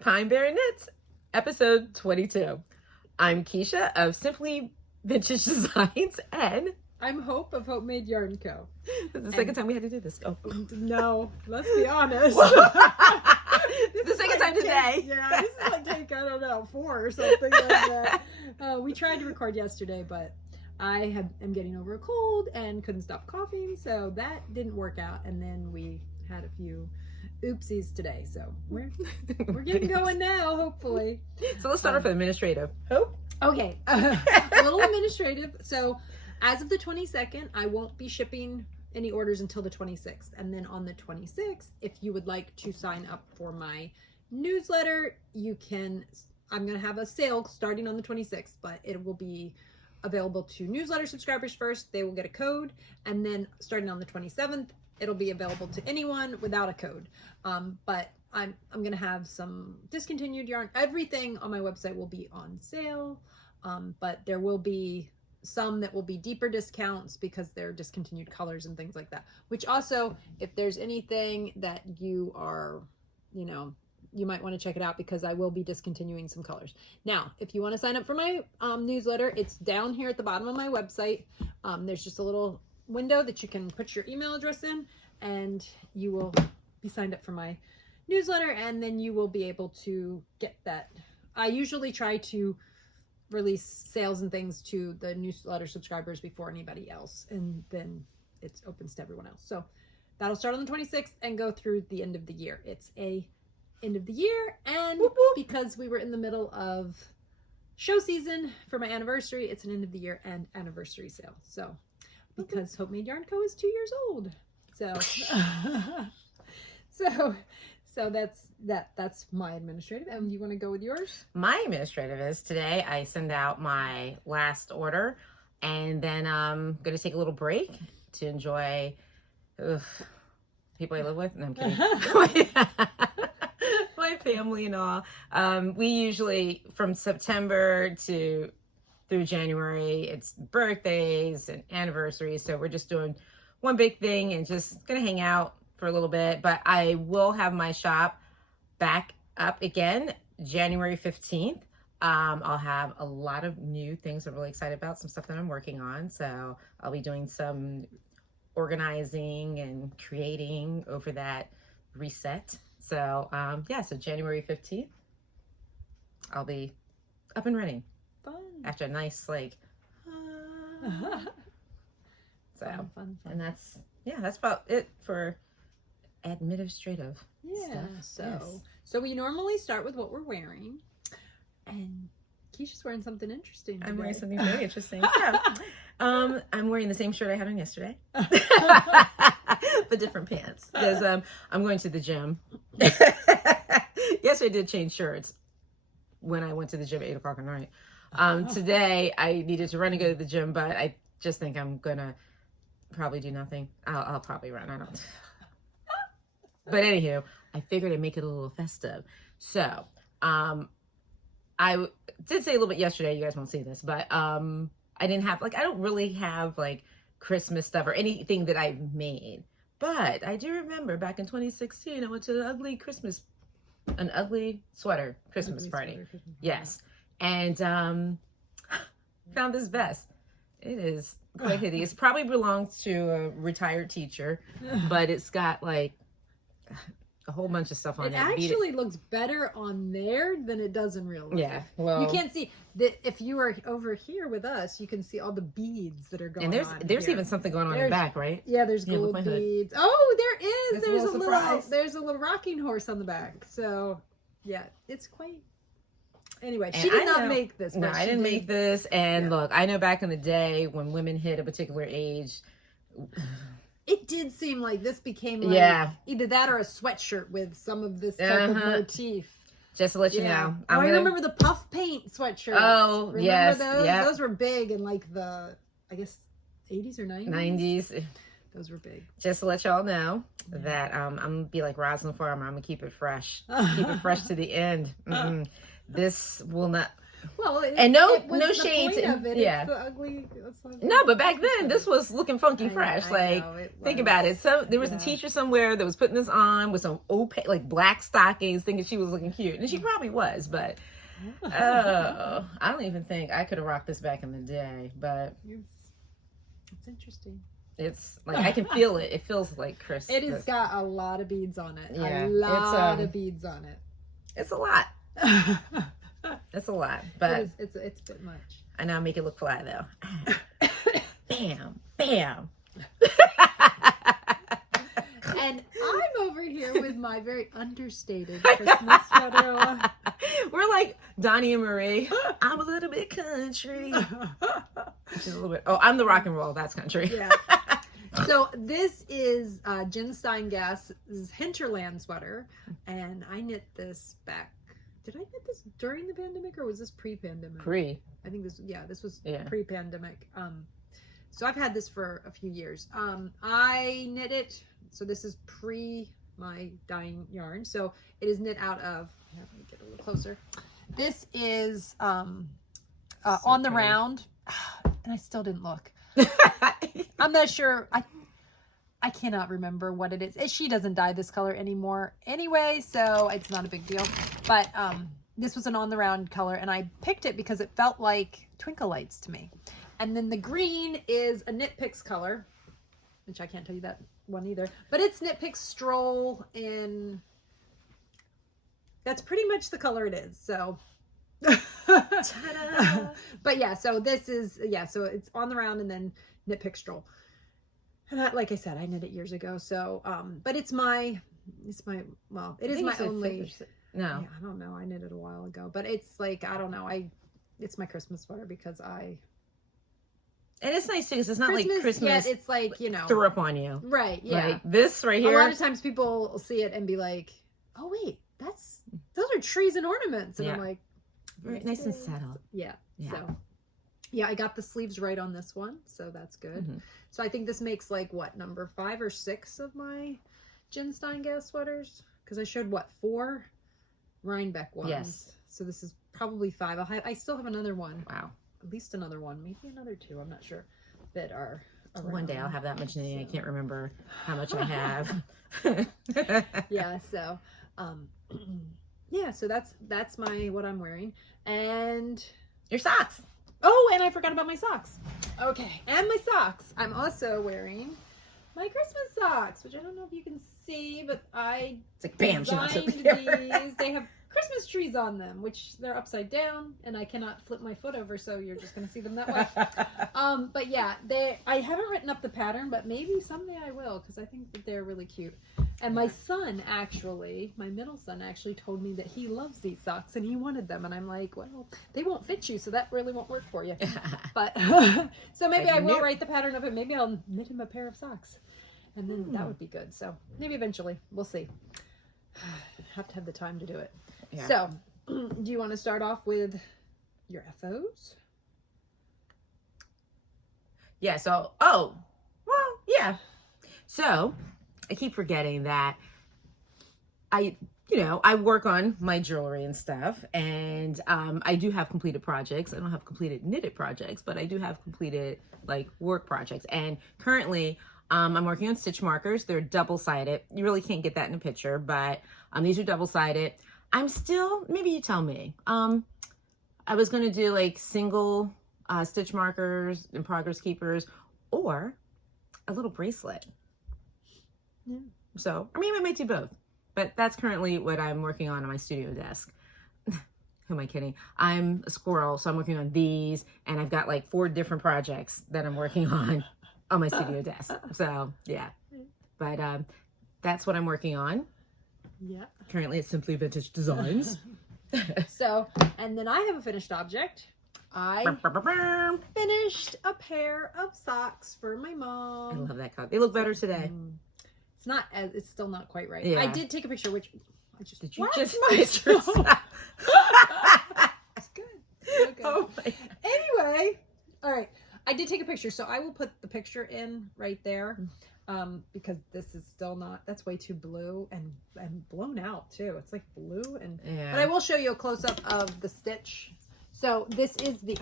Pine Barren Knits, episode 22. I'm Kiesha of Simply Vintage Designs, and I'm Hope of hopemadeyarnco. This is the second time we had to do this. Oh. No, let's be honest. This is the second time today. Yeah, this is like take, I don't know, 4 or something like that. We tried to record yesterday, but I am getting over a cold and couldn't stop coughing, so that didn't work out. And then we had a few oopsies today, so we're getting going now, hopefully. So let's start off with administrative. Hope? Okay, a little administrative. So as of the 22nd, I won't be shipping any orders until the 26th. And then on the 26th, if you would like to sign up for my newsletter, you can. I'm going to have a sale starting on the 26th, but it will be available to newsletter subscribers first. They will get a code. And then starting on the 27th, it'll be available to anyone without a code. But I'm going to have some discontinued yarn. Everything on my website will be on sale. But there will be some that will be deeper discounts because they're discontinued colors and things like that. Which also, if there's anything that you are, you might want to check it out because I will be discontinuing some colors. Now, if you want to sign up for my newsletter, it's down here at the bottom of my website. There's just a little window that you can put your email address in, and you will be signed up for my newsletter, and then you will be able to get that. I usually try to release sales and things to the newsletter subscribers before anybody else, and then it opens to everyone else. So that'll start on the 26th and go through the end of the year. It's a end of the year, and whoop, whoop, because we were in the middle of show season for my anniversary, it's an end of the year and anniversary sale. So because Hope Made Yarn Co. is 2 years old. So so that's my administrative. And you want to go with yours? My administrative is today I send out my last order, and then I'm going to take a little break to enjoy people I live with. No, I'm kidding. My family and all. We usually, from September through January, it's birthdays and anniversaries, so we're just doing one big thing and just gonna hang out for a little bit. But I will have my shop back up again January 15th. I'll have a lot of new things I'm really excited about, some stuff that I'm working on, so I'll be doing some organizing and creating over that reset. So so January 15th I'll be up and running. Fun. After a nice Fun. And that's about it for administrative stuff. So we normally start with what we're wearing, and Keisha's wearing something interesting today. I'm wearing something very interesting. I'm wearing the same shirt I had on yesterday, but different pants because I'm going to the gym. Yesterday I did change shirts when I went to the gym at 8 o'clock at night. Today I needed to run and go to the gym, but I just think I'm gonna probably do nothing. I'll probably run. I don't. But anywho, I figured I'd make it a little festive. So, I did say a little bit yesterday. You guys won't see this, but I didn't have I don't really have Christmas stuff or anything that I've made. But I do remember back in 2016, I went to an ugly sweater Christmas party. Yes. And found this vest. It is quite hideous. Probably belongs to a retired teacher, but it's got a whole bunch of stuff on it. It actually looks better on there than it does in real life. Yeah, well, you can't see that if you are over here with us. You can see all the beads that are going on. And there's even something going on in the back, right? Yeah, there's gold beads. Oh, there is. There's a little rocking horse on the back. So yeah, it's quite. Anyway, she did not make this. No, I didn't make this. And look, I know back in the day when women hit a particular age, it did seem like this became either that or a sweatshirt with some of this type of motif. Just to let you know. I remember the puff paint sweatshirts. Oh, remember yes. those? Yep. Those were big in the, I guess, 80s or 90s? 90s. Those were big. Just to let y'all know that I'm going to be like Roslyn Farmer. I'm going to keep it fresh. Keep it fresh to the end. This will not... Well, And no the shades. point of it. Yeah. It's the ugly. No, but back then this was looking funky I know, fresh. I Like, know, it think was. about it. So there was a Yeah. teacher somewhere that was putting this on with some opaque, like black stockings, thinking she was looking cute, and she probably was. But I don't even think I could have rocked this back in the day. But it's interesting. it's like I can feel it. It feels like crisp. It has got a lot of beads on it. Yeah, A lot of beads on it. It's a lot. It's a lot, but it's a bit much. I now make it look fly though. Bam, bam. And I'm over here with my very understated Christmas sweater on. We're like Donnie and Marie. I'm a little bit country. Which is a little bit. Oh, I'm the rock and roll. That's country. Yeah. So this is Jen Steingass's Hinterland sweater, and I knit this back. Did I knit this during the pandemic or was this pre-pandemic? Pre. I think this was Yeah. pre-pandemic. So I've had this for a few years. I knit it. So this is pre my dyeing yarn. So it is knit out of. Let me get a little closer. This is on the round, and I still didn't look. I'm not sure. I cannot remember what it is. She doesn't dye this color anymore anyway, so it's not a big deal. But this was an on the round color, and I picked it because it felt like twinkle lights to me. And then the green is a Knit Picks color, which I can't tell you that one either. But it's Knit Picks Stroll in... That's pretty much the color it is, so... But yeah, so this is... Yeah, so it's on the round and then Knit Picks Stroll. And like I said, I knit it years ago, so... but it's my... Well, it is my only... No. Yeah, I don't know. I knit it a while ago. But it's like, I don't know. It's my Christmas sweater because I... And it's nice too, because it's not like Christmas. Yet it's like, you know. Threw up on you. Right, yeah. Like this right here. A lot of times people will see it and be like, oh, wait, those are trees and ornaments. And Yeah. I'm like. Very nice and settled. Yeah. Yeah. So, yeah, I got the sleeves right on this one. So that's good. Mm-hmm. So I think this makes like, what, number 5 or 6 of my Jen Steingass sweaters? Because I showed, what, 4 Rhinebeck ones. Yes. So this is probably 5. I still have another one. Wow. At least another one, maybe another 2. I'm not sure that are around. One day I'll have that much knitting. I can't remember how much I have. Yeah. So, yeah. So that's what I'm wearing, and your socks. Oh, and I forgot about my socks. Okay, and my socks. I'm also wearing my Christmas socks, which I don't know if you can see, but It's like bam, she wants designed it. these. They have Christmas trees on them, which they're upside down, and I cannot flip my foot over, so you're just going to see them that way. But yeah, I haven't written up the pattern, but maybe someday I will, because I think that they're really cute. And my son actually, my middle son actually told me that he loves these socks, and he wanted them, and I'm like, well, they won't fit you, so that really won't work for you. But, so maybe I will write the pattern of it. Maybe I'll knit him a pair of socks, and then that would be good. So maybe eventually, we'll see. Have to have the time to do it. Yeah. So, do you want to start off with your FOs? Yeah, so, yeah. So, I keep forgetting that I work on my jewelry and stuff, and I do have completed projects. I don't have completed knitted projects, but I do have completed, like, work projects. And currently, I'm working on stitch markers. They're double-sided. You really can't get that in a picture, but these are double-sided. I'm still, maybe you tell me, I was going to do like single stitch markers and progress keepers or a little bracelet. Yeah. So, I mean, we might do both, but that's currently what I'm working on my studio desk. Who am I kidding? I'm a squirrel, so I'm working on these, and I've got like 4 different projects that I'm working on my studio desk. So, yeah. But that's what I'm working on. Yeah. Currently it's Simply Vintage Designs. So, and then I have a finished object. I finished a pair of socks for my mom. I love that color. They look better today. It's still not quite right. Yeah. I did take a picture, which did you just It's good. So good. Oh my. Anyway, all right. I did take a picture, so I will put the picture in right there. Because this is still not, that's way too blue and blown out too. It's like blue but I will show you a close-up of the stitch. So this is the,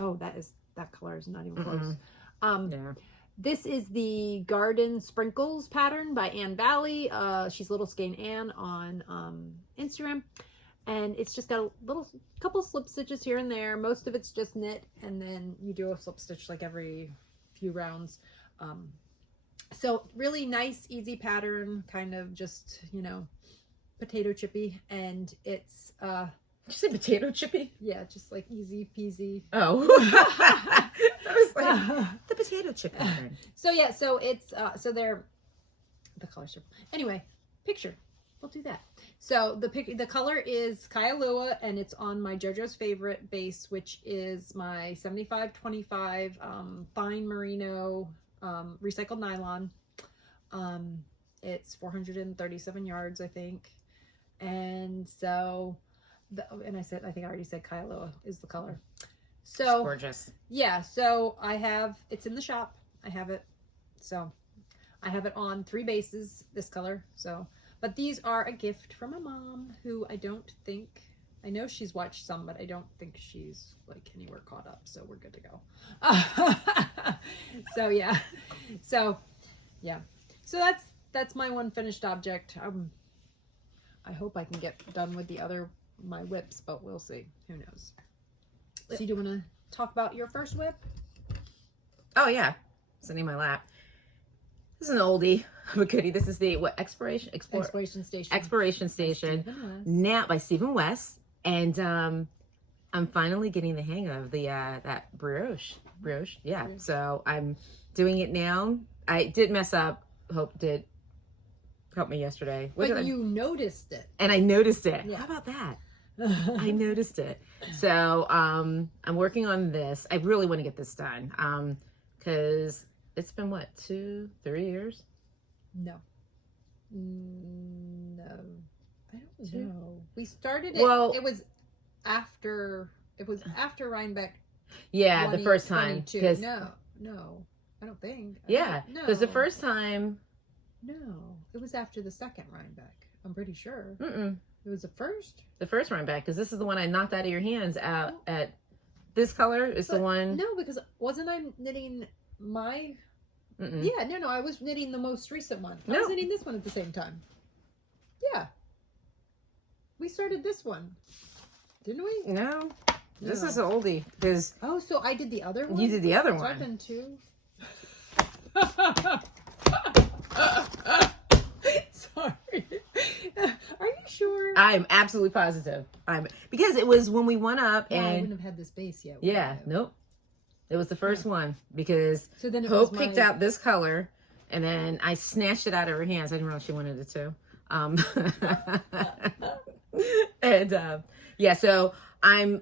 that color is not even close. Yeah. This is the Garden Sprinkles pattern by Vally. She's Little Skein Ann on Instagram. And it's just got a couple slip stitches here and there. Most of it's just knit, and then you do a slip stitch like every few rounds. So really nice, easy pattern, kind of just, you know, potato chippy. And it's Did you say potato chippy? yeah, just like easy peasy. Oh. I was like, the potato chip pattern. So yeah, so it's so they're the colors are anyway, picture. We'll do that. So the color is Kailua, and it's on my JoJo's Favorite base, which is my 75-25 fine merino recycled nylon. It's 437 yards, I think. And so, I think I already said Kailua is the color. So It's gorgeous. Yeah, so it's in the shop. I have it. So I have it on 3 bases, this color. So, but these are a gift from my mom, who I know she's watched some, but I don't think she's like anywhere caught up. So we're good to go. So yeah. So that's my one finished object. I hope I can get done with my whips, but we'll see. Who knows? So do you want to talk about your first whip? Oh yeah, sitting in my lap. This is an oldie, but goodie. This is the Exploration Station. Now by Stephen West, and I'm finally getting the hang of the that brioche. Yeah. So I'm doing it now. I did mess up. Hope did help me yesterday. But you noticed it. And I noticed it. Yeah. How about that? I noticed it. So I'm working on this. I really want to get this done because it's been what, 2-3 years? No, I don't know. We started it. Well, it was after Rhinebeck. Yeah, the first time. No, I don't think. Yeah, because the first time. No, it was after the second Rhinebeck. I'm pretty sure. It was the first. The first Rhinebeck, because this is the one I knocked out of your hands at this color. Is the one. No, because wasn't I knitting my? Yeah, no, I was knitting the most recent one. I was knitting this one at the same time. Yeah. We started this one. Didn't we? No. This is an oldie. Because so I did the other one? You did the other So one. I've done 2. Sorry. Are you sure? I'm absolutely positive. Because it was when we went up and I wouldn't have had this base yet. Yeah, nope. It was the first one because then Hope picked out this color, and then I snatched it out of her hands. I didn't realize she wanted it too. And yeah, so I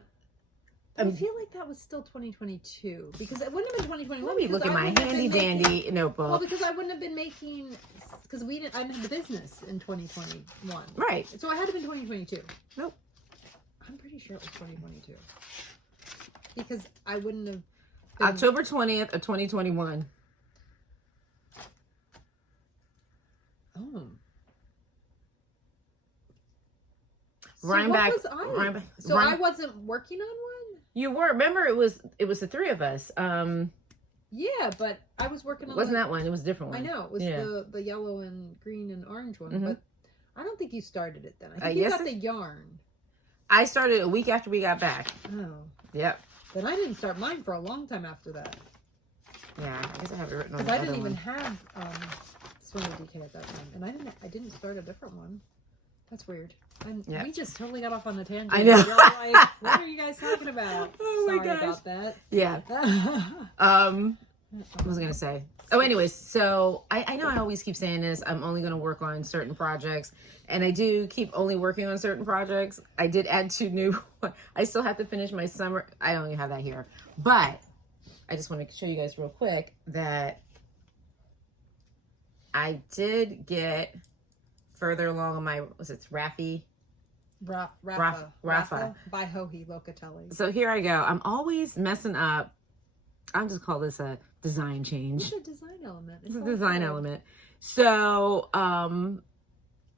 feel like that was still 2022 because it wouldn't have been 2021. Let me look at my handy dandy notebook. Well, because I wouldn't have been making, because I didn't have the business in 2021. Right. So I had to be 2022. Nope. I'm pretty sure it was 2022 because I wouldn't have. October 20th of 2021. Oh. Rhinebeck. So I wasn't working on one? You were. Remember, it was the 3 of us. Yeah, but I was working on. Wasn't that one? It was a different one. I know. It was the yellow and green and orange one, but I don't think you started it then. I think you got the yarn. I started a week after we got back. Oh. Yep. Then I didn't start mine for a long time after that. Yeah, I guess I have it written on. Because I didn't even have Swinger DK at that time, and I didn't start a different one. That's weird. And we just totally got off on the tangent. I know. You're like, what are you guys talking about? Oh my Sorry gosh. about that. Yeah. What was I gonna say? Oh, anyways, so I know I always keep saying this. I'm only gonna work on certain projects, and I do keep only working on certain projects. I did add 2 new. I still have to finish my summer. I don't even have that here, but I just want to show you guys real quick that I did get further along on my, Rafa by Hohi Locatelli. So here I go. I'm always messing up. I'll just call this a design change. It's a design element. It's a design element. So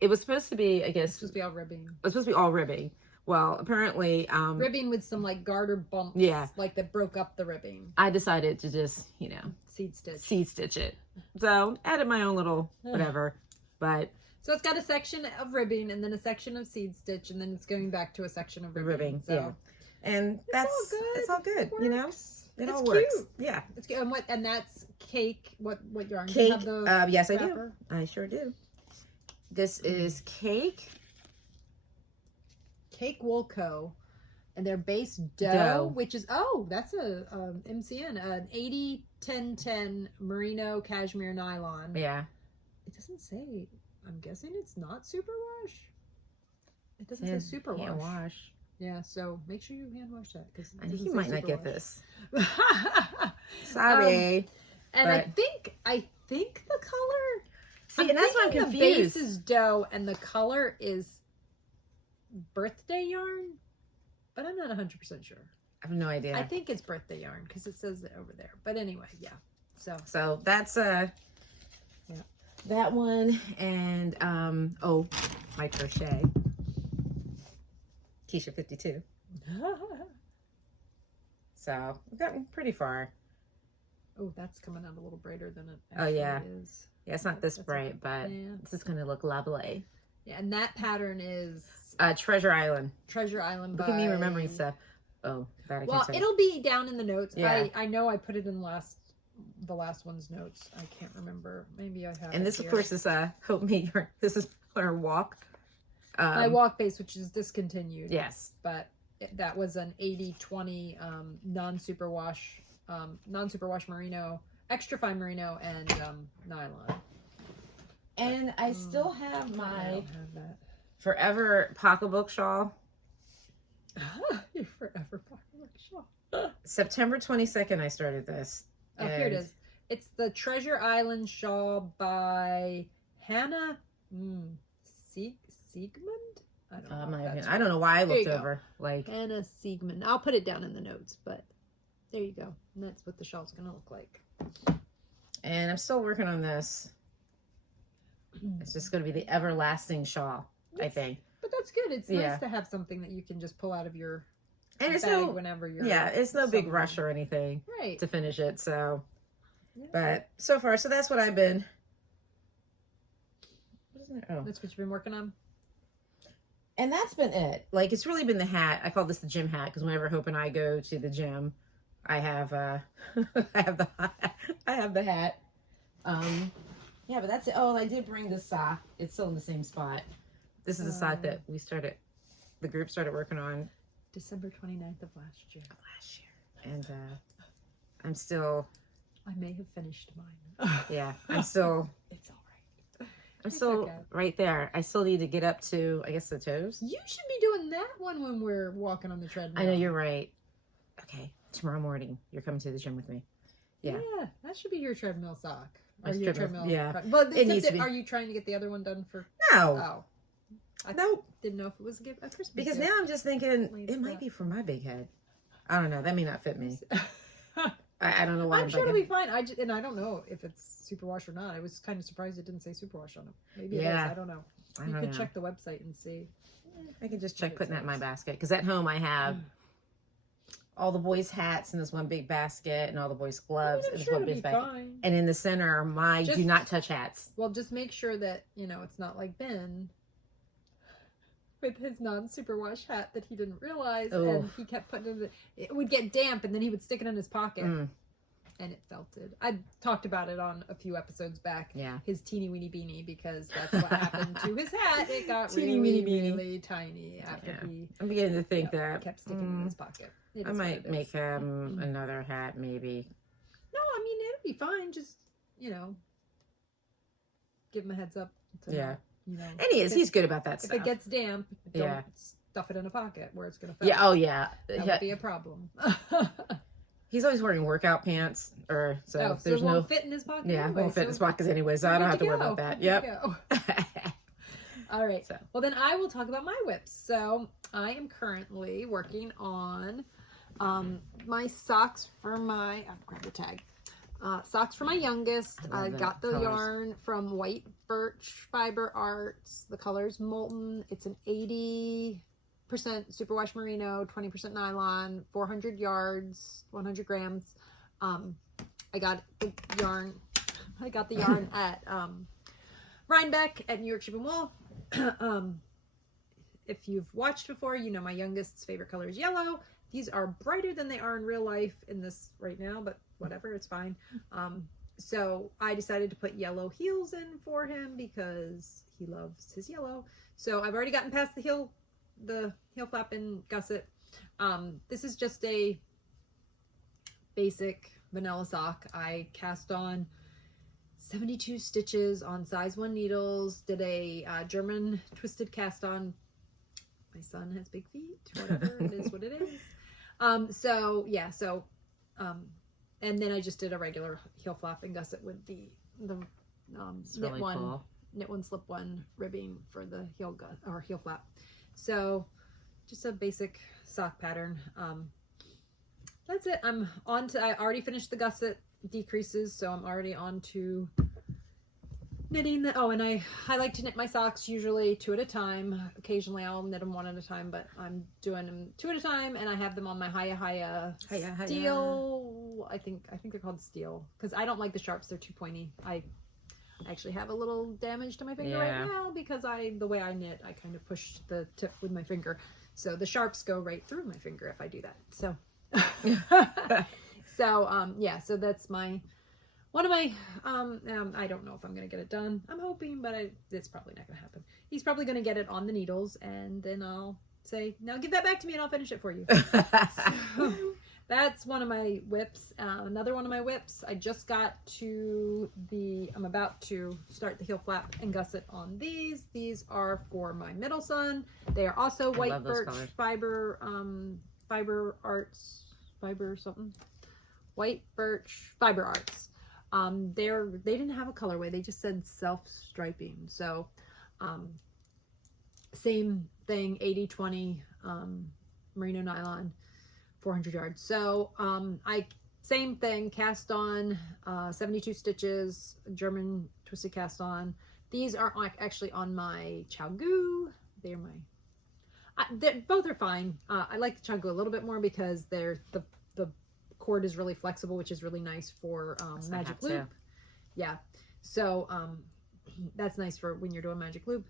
it was supposed to be, I guess, It's supposed to be all ribbing. It was supposed to be all ribbing. Well, apparently, ribbing with some like garter bumps. Yeah. Like that broke up the ribbing. I decided to just, Seed stitch. seed stitch it. So added my own little whatever, but. So it's got a section of ribbing and then a section of seed stitch and then it's going back to a section of ribbing. So. Yeah. And it's all good, It all It's works. cute. Yeah. It's good. And that's cake. What yarn? Do Cake. you have the Yes, I do. wrapper? I sure do. This is Cake. Cake Wool Co. And their base dough, which is that's a MCN, an 80-10-10 merino cashmere nylon. Yeah. It doesn't say. I'm guessing it's not superwash. It doesn't say superwash. Hand wash. Yeah, so make sure you hand wash that because I think you might not get this. Sorry. Sorry. And I think the color. See, and that's why I'm confused. The base is dough and the color is birthday yarn, but I'm not 100% sure. I have no idea. I think it's birthday yarn because it says it over there. But anyway, yeah. So that's that one, and my crochet. Kiesha 52. So we've gotten pretty far. Oh, that's coming out a little brighter than it is. Yeah, it's not this bright, but this is going to look lovely. Yeah, and that pattern is Treasure Island. Treasure Island. Look at me remembering stuff. Oh, that I well, can't say. it'll be down in the notes. Yeah. I know I put it in the last one's notes. I can't remember. Maybe I have. And this, of course, is homemade yarn. This is our walk. My walk base, which is discontinued. Yes, but that was an 80-20 non-superwash merino, extra fine merino, and nylon. And I still have my I don't have that. Forever pocketbook shawl. Your forever pocketbook shawl. September 22nd, I started this. Oh, here it is. It's the Treasure Island shawl by Hannah Siegmund. I don't know why I looked over. Hannah Siegmund. I'll put it down in the notes, but there you go. And that's what the shawl's gonna look like. And I'm still working on this. It's just going to be the everlasting shawl, I think. But that's good. It's nice to have something that you can just pull out of your bag whenever you're. Yeah, it's no big rush or anything to finish it. So, but so far, so that's what I've been. What is it? Oh, that's what you've been working on. And that's been it. It's really been the hat. I call this the gym hat because whenever Hope and I go to the gym, I have I have the hat. Yeah, but that's it. Oh, and I did bring this sock. It's still in the same spot. This is a sock that the group started working on December 29th of last year. And I'm still. I may have finished mine. Yeah, I'm still. It's all right. I'm still right there. I still need to get up to, I guess, the toes. You should be doing that one when we're walking on the treadmill. I know, you're right. Okay, tomorrow morning, you're coming to the gym with me. Yeah. Yeah, that should be your treadmill sock. Or your treadmill. Yeah. But it needs to be. Are you trying to get the other one done for? No. Oh. Nope. Didn't know if it was a Christmas because gift. now I'm just thinking it might be for my big head. I don't know. That may not fit me. I don't know why. I'm sure it'll be fine. I don't know if it's superwash or not. I was kind of surprised it didn't say superwash on it. Maybe it is. I don't know. You could check the website and see. I could just check putting that in my basket because at home I have all the boys' hats in this one big basket and all the boys' gloves in this one big basket. And in the center are my do not touch hats. Well, just make sure that, it's not like Ben with his non-superwash hat that he didn't realize. Oof. And he kept putting it would get damp and then he would stick it in his pocket. And it felted. I talked about it on a few episodes back. Yeah. His teeny weeny beanie, because that's what happened to his hat. It got really, really tiny after he. I'm beginning to think that kept sticking in his pocket. I might make him another hat, maybe. No, I mean it'll be fine. Just give him a heads up. And he's good about that stuff. If it gets damp, don't stuff it in a pocket where it's gonna. Fall. Yeah. Oh yeah. That would be a problem. He's always wearing workout pants, so there's it won't fit in his pocket. Yeah, anyway, it won't fit in his pockets anyway, so I don't have to worry about that. Yep. All right. Well, then I will talk about my whips. So I am currently working on my socks for my. I'll grab the tag. Socks for my youngest. I got the yarn from White Birch Fiber Arts. The color's Molten. It's an 80. superwash merino, 20% nylon, 400 yards, 100 grams. I got the yarn at Rhinebeck at New York Ship and Wool. If you've watched before, you know my youngest's favorite color is yellow. These are brighter than they are in real life in this right now, but whatever, it's fine. So I decided to put yellow heels in for him because he loves his yellow. So I've already gotten past the heel flap and gusset. This is just a basic vanilla sock. I cast on 72 stitches on size 1 needles, did a German twisted cast on. My son has big feet, whatever, it is what it is. And then I just did a regular heel flap and gusset with the knit really one, cool. Knit one, slip one ribbing for the heel flap. So just a basic sock pattern. That's it. I'm on to, I already finished the gusset decreases, so I'm already on to knitting and I like to knit my socks usually 2 at a time. Occasionally I'll knit them 1 at a time, but I'm doing them 2 at a time, and I have them on my Hiya steel. I think they're called steel because I don't like the sharps. They're too pointy. I actually have a little damage to my finger right now because the way I knit, I kind of push the tip with my finger, so the sharps go right through my finger if I do that. So so that's one of my I don't know if I'm gonna get it done. I'm hoping, but it's probably not gonna happen. He's probably gonna get it on the needles, and then I'll say, now give that back to me and I'll finish it for you. So that's one of my whips. Another one of my whips, I just got to I'm about to start the heel flap and gusset on these. These are for my middle son. They are also white birch white birch fiber arts. They didn't have a colorway, they just said self-striping. So same thing, 80-20 merino nylon, 400 yards. So same thing, cast on 72 stitches, German twisted cast on. These are actually on my Chagu. They're both are fine. I like the Chagu a little bit more because the cord is really flexible, which is really nice for magic loop. Yeah, so that's nice for when you're doing magic loop.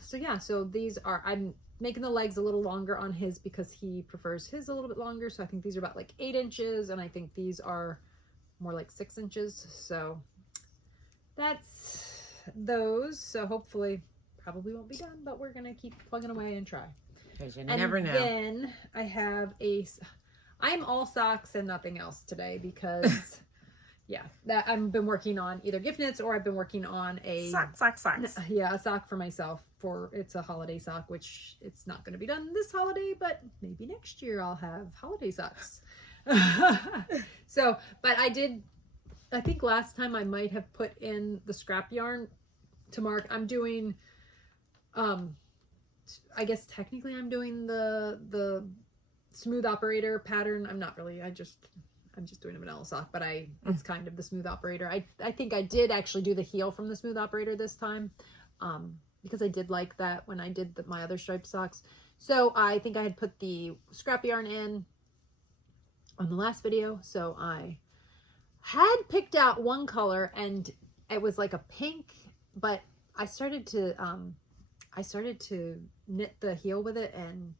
So these are, I'm making the legs a little longer on his because he prefers his a little bit longer. So I think these are about like 8 inches, and I think these are more like 6 inches. So that's those. So hopefully, probably won't be done, but we're gonna keep plugging away and try. Because you never know. Then I have I'm all socks and nothing else today because that I've been working on either gift knits or I've been working on a socks. Yeah, a sock for myself. It's a holiday sock, which it's not going to be done this holiday, but maybe next year I'll have holiday socks. So, but I think last time I might have put in the scrap yarn to mark. I'm doing, I guess technically I'm doing the smooth operator pattern. I'm not really, I'm just doing a vanilla sock, but it's kind of the smooth operator. I think I did actually do the heel from the smooth operator this time, because I did like that when I did my other striped socks. So I think I had put the scrap yarn in on the last video. So I had picked out one color and it was like a pink, but I started to knit the heel with it and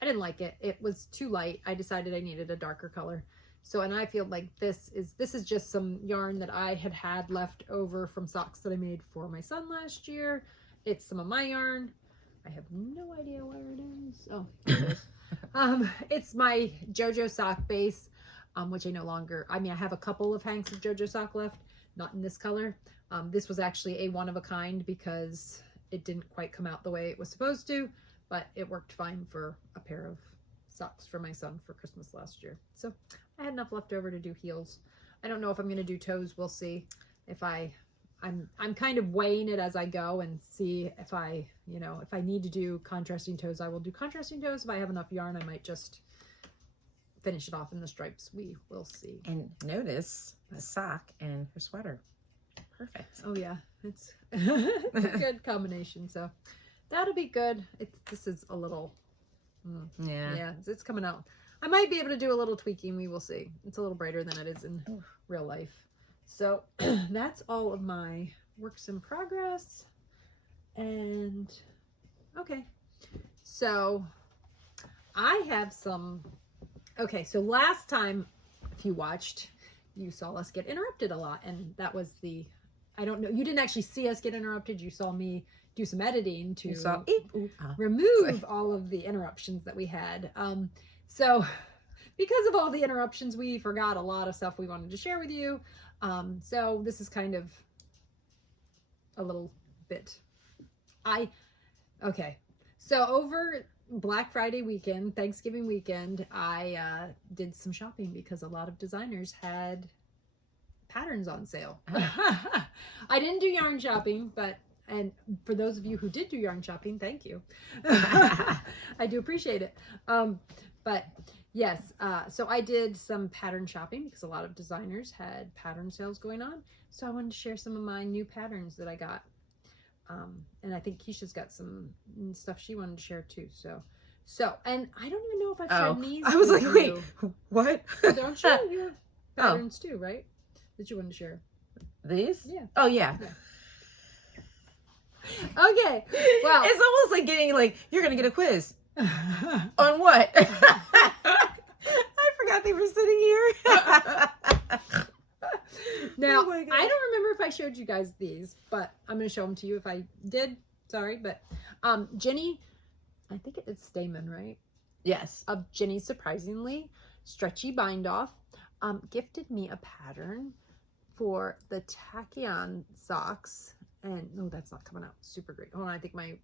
I didn't like it. It was too light. I decided I needed a darker color. So, and I feel like this is just some yarn that I had left over from socks that I made for my son last year. It's some of my yarn. I have no idea where it is. Oh, here it is. It's my JoJo sock base, which I have a couple of hanks of JoJo sock left, not in this color. This was actually a one of a kind because it didn't quite come out the way it was supposed to. But it worked fine for a pair of socks for my son for Christmas last year. So I had enough left over to do heels. I don't know if I'm going to do toes. We'll see. If I'm kind of weighing it as I go and see if I need to do contrasting toes, I will do contrasting toes. If I have enough yarn, I might just finish it off in the stripes. We will see. And notice the sock and her sweater. Perfect. Oh yeah, it's a good combination. So that'll be good. This is a little, Yeah. it's coming out. I might be able to do a little tweaking. We will see. It's a little brighter than it is in real life. So that's all of my works in progress. And okay, so I have some, okay, so last time, if you watched, you saw us get interrupted a lot, and that was I don't know, you didn't actually see us get interrupted, you saw me do some editing to remove all of the interruptions that we had. So because of all the interruptions, we forgot a lot of stuff we wanted to share with you. So this is kind of a little bit, okay. So over Black Friday weekend, Thanksgiving weekend, I did some shopping because a lot of designers had patterns on sale. I didn't do yarn shopping, and for those of you who did do yarn shopping, thank you. I do appreciate it. But yes, so I did some pattern shopping because a lot of designers had pattern sales going on. So I wanted to share some of my new patterns that I got. And I think Kiesha's got some stuff she wanted to share too. So, and I don't even know if I've shared these. I was like, wait, what? I'm sure you have patterns too, right? That you wanted to share. These? Yeah. Oh, yeah. Okay. Well, it's almost like getting you're going to get a quiz. On what? I forgot they were sitting here. Now, I don't remember if I showed you guys these, but I'm going to show them to you. If I did, sorry, but Jeny, I think it's Staiman, right? Yes. Jeny surprisingly stretchy bind off gifted me a pattern for the Tachyon socks. And no, that's not coming out super great. Hold on, I think my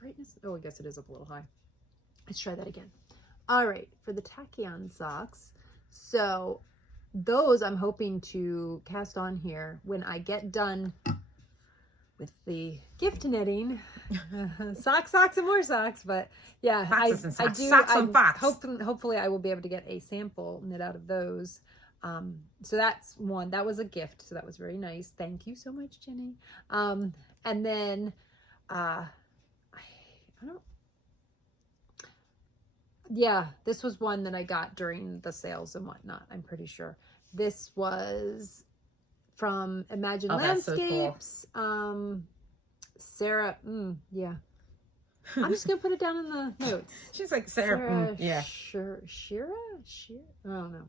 brightness. Oh, I guess it is up a little high. Let's try that again. All right, for the Tachyon socks. So those I'm hoping to cast on here when I get done with the gift knitting. Socks and more socks. But yeah, hopefully I will be able to get a sample knit out of those. So that's one. That was a gift, so that was very nice. Thank you so much, Jeny. And then this was one that I got during the sales and whatnot, I'm pretty sure. This was from Imagine Landscapes. So cool. Sarah, yeah. I'm just gonna put it down in the notes. She's like, Sarah, yeah. Schira? I don't know.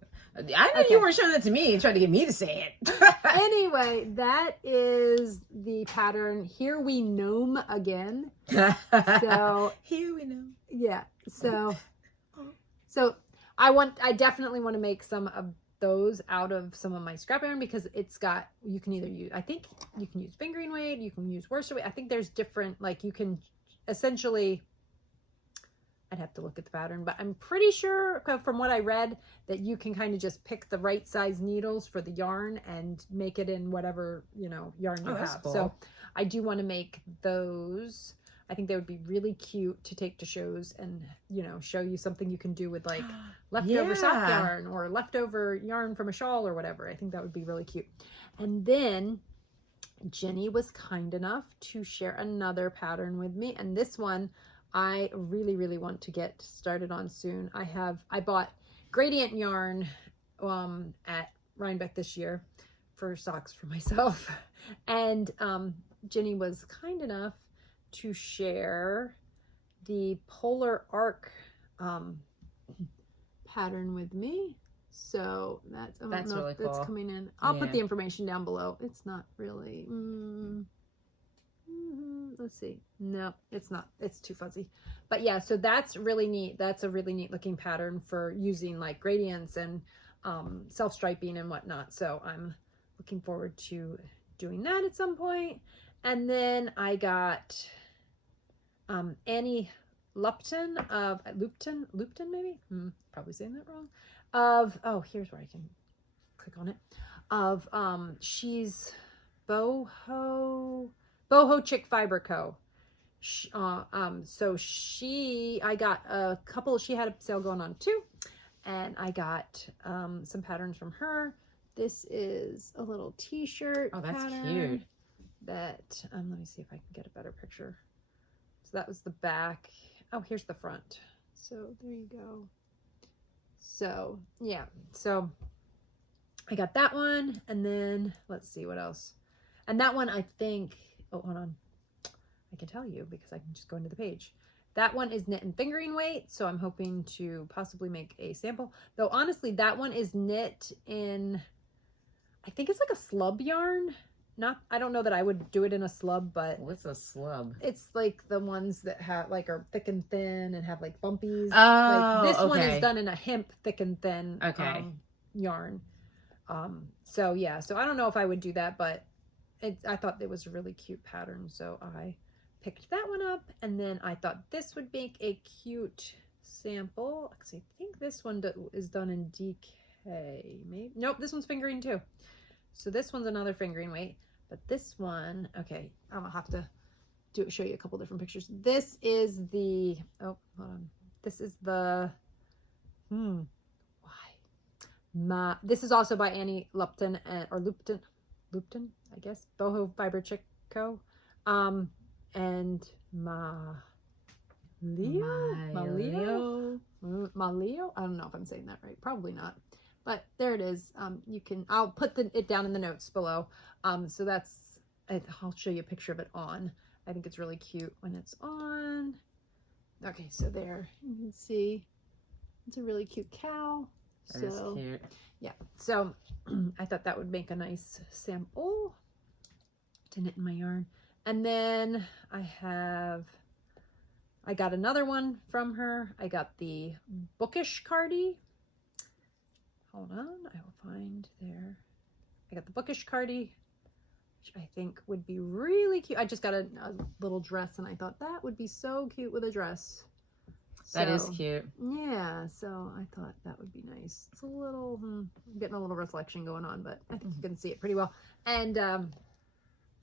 I know you weren't showing that to me. You tried to get me to say it. Anyway, that is the pattern. Here we gnome again. So here we know. Yeah. So I definitely want to make some of those out of some of my scrap iron because it's got, you can either use, I think you can use fingering weight, you can use worsted weight. I think there's different, you can essentially, I'd have to look at the pattern, but I'm pretty sure from what I read that you can kind of just pick the right size needles for the yarn and make it in whatever, yarn you have. Cool. So I do want to make those. I think they would be really cute to take to shows and, show you something you can do with leftover sock yarn or leftover yarn from a shawl or whatever. I think that would be really cute. And then Jeny was kind enough to share another pattern with me. And this one I really, really want to get started on soon. I bought gradient yarn at Rhinebeck this year for socks for myself. And Jeny was kind enough to share the Polar Arc pattern with me. So that's really cool. That's coming in. I'll put the information down below. It's not really, let's see. No, it's not. It's too fuzzy. But yeah, so that's really neat. That's a really neat looking pattern for using gradients and self-striping and whatnot. So I'm looking forward to doing that at some point. And then I got Annie Lupton of Lupton maybe? Probably saying that wrong. Here's where I can click on it. She's Boho Chick Fiber Co. So I got a couple, she had a sale going on too. And I got some patterns from her. This is a little t-shirt. Oh, that's pattern cute. That, let me see if I can get a better picture. So that was the back. Oh, here's the front. So there you go. So yeah, so I got that one, and then let's see what else. And that one I think, oh, hold on. I can tell you because I can just go into the page. That one is knit and fingering weight, so I'm hoping to possibly make a sample. Though honestly, that one is knit in, I think it's like a slub yarn. Not, I don't know that I would do it in a slub, but What's a slub? it's like the ones that have like are thick and thin and have like bumpies. Oh, like this one okay. is done in a hemp thick and thin yarn. So yeah, so I don't know if I would do that, but I thought it was a really cute pattern, so I picked that one up. And then I thought this would make a cute sample because I think this one is done in DK. Maybe nope, this one's fingering too. So this one's another fingering weight. But this one, okay, I'm gonna have to show you a couple different pictures. This is the, oh, hold on. This is the, this is also by Annie Lupton, or Lupton, I guess, Boho Fiber Chico, and Mahliyo. I don't know if I'm saying that right. Probably not. But there it is. I'll put it down in the notes below. So that's, I'll show you a picture of it on. I think it's really cute when it's on. Okay, so there you can see it's a really cute cow. That is cute. Yeah, so I thought that would make a nice sample to knit in my yarn. And then I got another one from her. I got the Bookish cardie. Hold on, I will find there. I got the Bookish cardie, which I think would be really cute. I just got a little dress, and I thought that would be so cute with a dress. That is cute. Yeah, so I thought that would be nice. It's a little, I'm getting a little reflection going on, but I think you can see it pretty well. And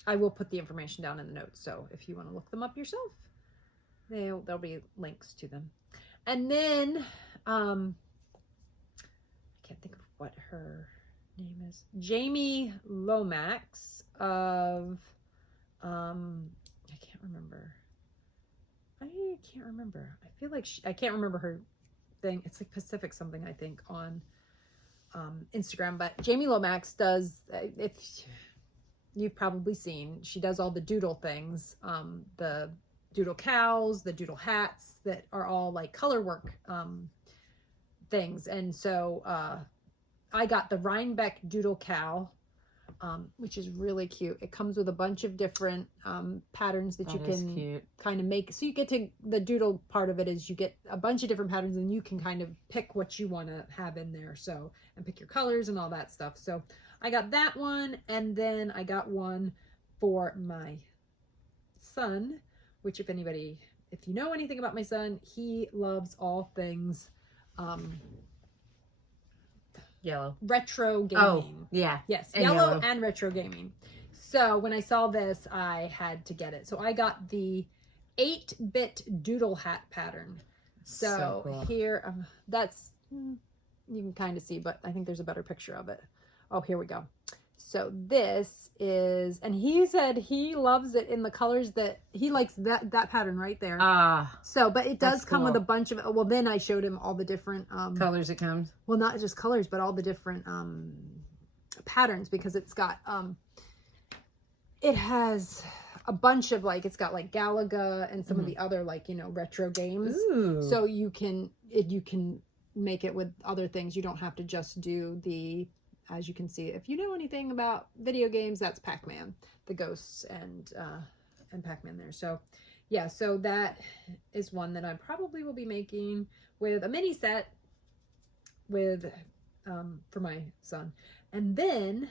I will put the information down in the notes, so if you want to look them up yourself, there'll be links to them. And then, I can't think of what her name is. Jeny Lomax of, I can't remember. I feel like I can't remember her thing. It's like Pacific something, I think, on Instagram. But Jeny Lomax does, if you've probably seen, she does all the doodle things, the doodle cows, the doodle hats that are all like color work things. And so I got the Rhinebeck doodle cow, which is really cute. It comes with a bunch of different patterns that you can kind of make. So you get to the doodle part of it is you get a bunch of different patterns, and you can kind of pick what you want to have in there. So, and pick your colors and all that stuff. So I got that one, and then I got one for my son, which if you know anything about my son, he loves all things yellow, retro gaming. Oh, yeah. Yes, and yellow and retro gaming. So when I saw this, I had to get it. So I got the 8-bit doodle hat pattern. So cool. Here, that's, you can kind of see, but I think there's a better picture of it. Oh, here we go. So this is, and he said he loves it in the colors that he likes, that pattern right there. So, but it does come with a bunch of, well, then I showed him all the different colors it comes. Well, not just colors, but all the different patterns, because it's got it has a bunch of, like, it's got like Galaga and some of the other, like, you know, retro games. Ooh. So you can make it with other things. You don't have to just do the, as you can see, if you know anything about video games, that's Pac-Man, the ghosts and Pac-Man there. So yeah, so that is one that I probably will be making with a mini set with for my son. And then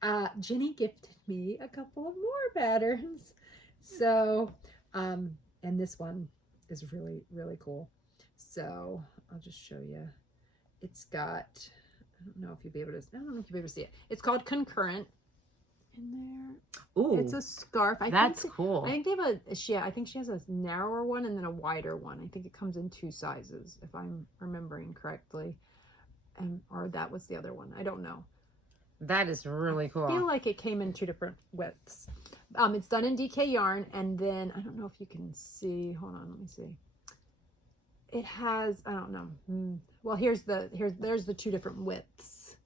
Jeny gifted me a couple of more patterns. So and this one is really, really cool. So I'll just show you. It's got, I don't know if you'll be able to see it. It's called Concurrent in there. Ooh, it's a scarf. That's cool. I think they have I think she has a narrower one and then a wider one. I think it comes in 2 sizes, if I'm remembering correctly. Or that was the other one. I don't know. That is really I cool. feel like it came in 2 different widths. It's done in DK yarn, and then I don't know if you can see. Hold on, let me see. It has, I don't know. Well, there's the 2 different widths,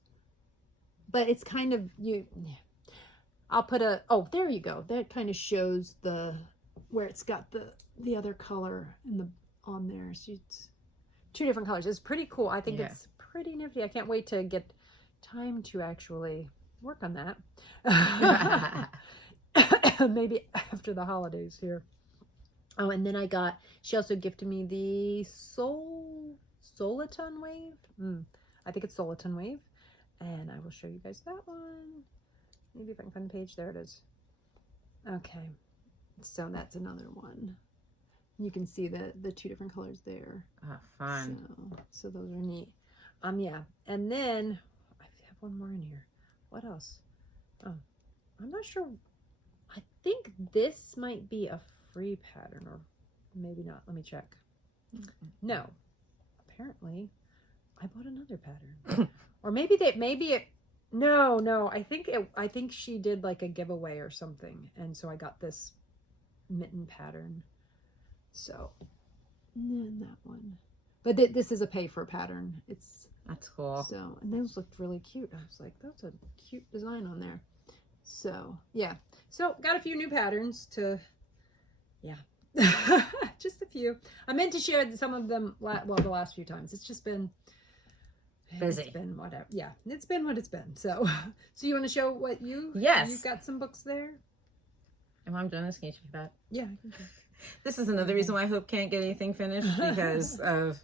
but it's kind of I'll put oh, there you go. That kind of shows where it's got the other color on there. So it's 2 different colors. It's pretty cool. I think it's pretty nifty. I can't wait to get time to actually work on that. Maybe after the holidays here. Oh, and then she also gifted me the Soliton Wave. I think it's Soliton Wave. And I will show you guys that one. Maybe if I can find the page. There it is. Okay. So that's another one. You can see the 2 different colors there. Oh, fun. So those are neat. Yeah. And then I have one more in here. What else? Oh, I'm not sure. I think this might be a free pattern, or maybe not. Let me check. No. Apparently, I bought another pattern. Or maybe no. I think she did like a giveaway or something, and so I got this mitten pattern. So, and then that one. But this is a pay for pattern. That's cool. So, and those looked really cute. I was like, that's a cute design on there. So, yeah. So, got a few new patterns to, just a few. I meant to share some of them, the last few times. It's just been busy. It's been whatever. Yeah, it's been what it's been. So you want to show what you? Yes. You've got some books there. Am I doing this? Can you check that? Yeah, I can check. This is another reason why Hope can't get anything finished, because of,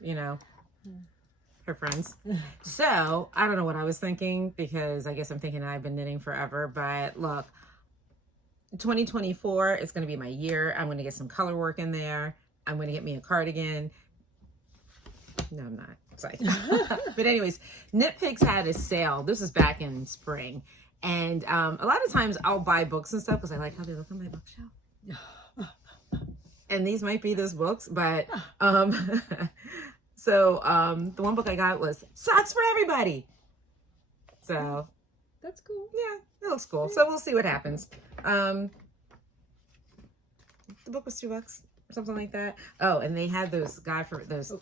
her friends. So, I don't know what I was thinking, because I guess I'm thinking I've been knitting forever, but look, 2024 is going to be my year. I'm going to get some color work in there. I'm going to get me a cardigan. No, I'm not. Sorry. But anyways, Knit Picks had a sale. This is back in spring. And a lot of times I'll buy books and stuff because I like how they look on my bookshelf. And these might be those books, but so the one book I got was Socks for Everybody. So that's cool. Yeah, it looks cool. So we'll see what happens. The book was $2 or something like that. Oh, and they had those those.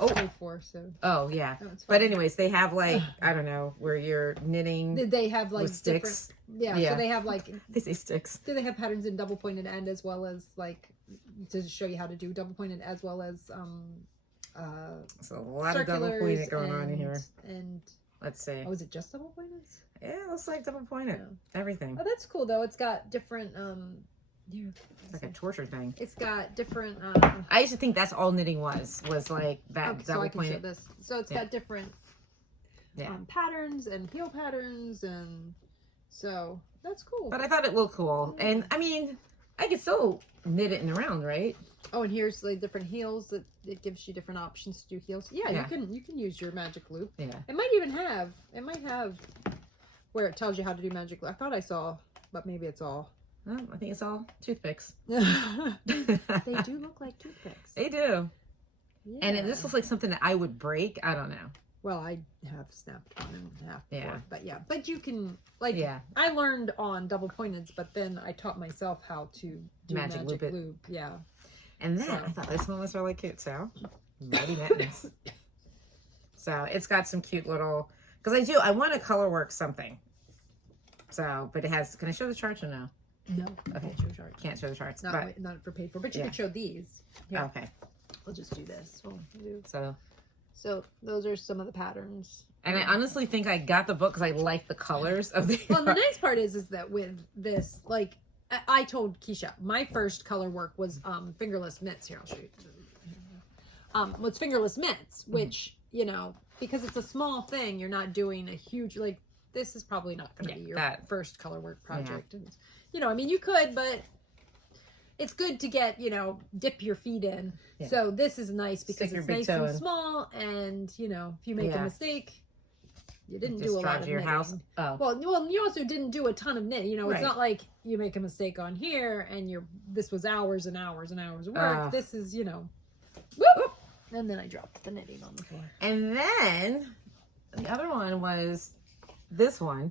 Oh, 24, so. Oh yeah. But anyways, they have like, I don't know, where you're knitting. Did they have like sticks? Yeah. So they have like. They say sticks. Do they have patterns in double pointed end as well as like to show you how to do double pointed as well as so a lot of double pointed going on in here. And let's see. Oh, is it just double pointed? Yeah, it looks like double pointed. Yeah. Everything. Oh, that's cool though. It's got different yeah, it's like a torture thing. It's got different I used to think that's all knitting was like that double pointed. This. So it's got different patterns and heel patterns, and so that's cool. But I thought it looked cool. And I mean, I could still knit it in around, right? Oh, and here's like different heels that it gives you different options to do heels. Yeah, you can use your magic loop. Yeah. It might have where it tells you how to do magic loop. I thought I saw, but maybe it's all. Well, I think it's all toothpicks. They do look like toothpicks. They do. Yeah. And this looks like something that I would break. I don't know. Well, I have snapped one in half before. Yeah. But you can, like, I learned on double pointeds, but then I taught myself how to do magic loop. Yeah. And then I thought this one was really cute, so Mighty Mittens. So it's got some cute little, because I want to color work something. So, but it has, can I show the charts or no? No. Okay. Can't show the charts. Can't show the charts. Not for paid for, but you can show these. Here. Okay. We'll just do this. So those are some of the patterns. And I honestly think I got the book because I like the colors of the. Well, the nice part is that with this, like, I told Kiesha, my first color work was fingerless mitts. Here, I'll show you. Was fingerless mitts, which, you know, because it's a small thing, you're not doing a huge, like, this is probably not going to be your first color work project. And, you know, I mean, you could, but it's good to get, you know, dip your feet in. Yeah. So this is nice because it's nice and small, and, you know, if you make a mistake, you didn't do a lot of knitting. House. Oh. Well, you also didn't do a ton of knitting. You know, it's not like you make a mistake on here and this was hours and hours and hours of work. This is, you know, whoop! And then I dropped the knitting on the floor. And then the other one was this one.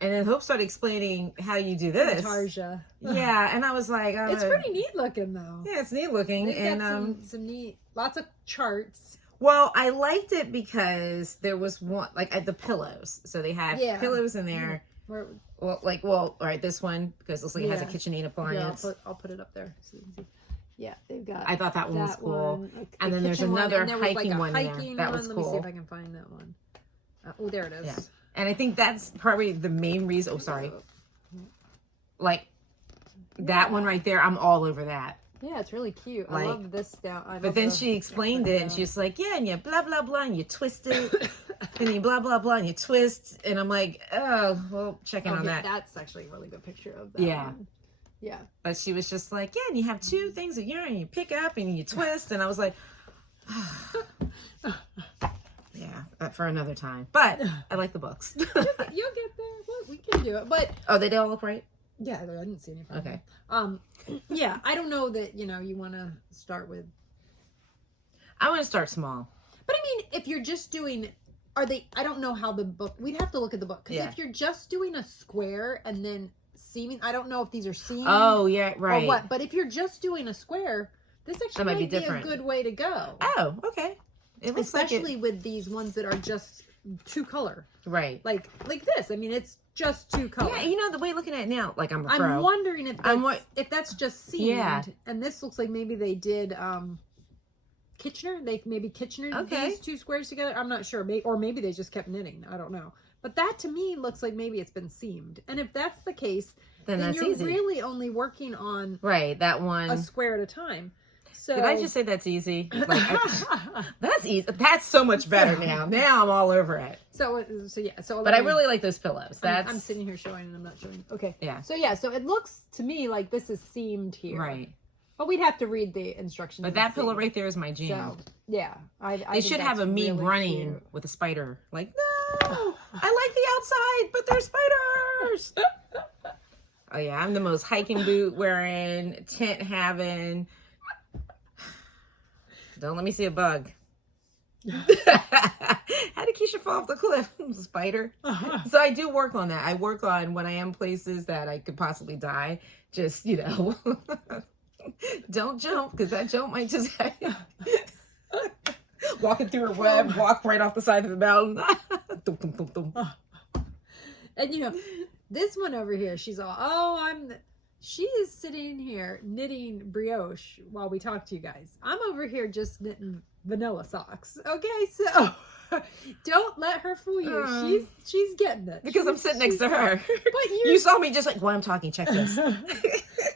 And then Hope started explaining how you do this. Tarja. Yeah, and I was like, it's pretty neat looking though. Yeah, it's neat looking. They've got some neat, lots of charts. Well, I liked it because there was one, like the pillows. So they have pillows in there. All right, this one, because it looks like it has a KitchenAid appliance. Yeah, I'll put it up there so you can see. Yeah, they've got. I thought that one was cool. And then there's another hiking one in there. That was cool. Let me see if I can find that one. Oh, there it is. Yeah. And I think that's probably the main reason. Oh, sorry. Like that one right there, I'm all over that. Yeah, it's really cute. I love this down. But then she explained it, and she's like, yeah, and you blah, blah, blah, and you twist it, and you blah, blah, blah, and you twist. And I'm like, oh, well, check in on that. That's actually a really good picture of that one. Yeah. But she was just like, yeah, and you have two things that you pick up, and you twist. And I was like, yeah, for another time. But I like the books. You'll get there. Well, we can do it. But oh, they all look right? Yeah, I didn't see any problem. Okay. Yeah, I don't know that, you want to start with. I want to start small. But I mean, if you're just doing, I don't know how the book, we'd have to look at the book. Because if you're just doing a square and then seaming, I don't know if these are seamed. Oh, yeah, right. Or what. But if you're just doing a square, this actually might be a good way to go. Oh, okay. It looks especially with these ones that are just two color. Right. Like this. I mean, it's just two color. Yeah, the way looking at it now, like I'm a pro. I'm wondering if that's just seamed. Yeah. And this looks like maybe they did Kitchener. Kitchener did these two squares together. I'm not sure. Or maybe they just kept knitting. I don't know. But that to me looks like maybe it's been seamed. And if that's the case, then that's you're easy. Really only working on that one a square at a to So did I just say that's easy? Like, that's easy. That's so much better now. Now I'm all over it. But I really like those pillows. I'm sitting here showing and I'm not showing. Okay. Yeah. So so it looks to me like this is seamed here. Right. But we'd have to read the instructions. But that pillow right there is my jam. So, yeah. They should have a me really running cute. With a spider. Like, no, I like the outside, but there's spiders. Oh yeah, I'm the most hiking boot wearing, tent having. Don't let me see a bug. How did Kiesha fall off the cliff? A spider. So I do work on that. I work on when I am places that I could possibly die. Just, don't jump because that jump might just walking through a web, walk right off the side of the mountain. And this one over here, she's all, she is sitting here knitting brioche while we talk to you guys. I'm over here just knitting vanilla socks. Okay, so don't let her fool you. She's getting it. Because I'm sitting next to her. But you saw me just like, while I'm talking, check this.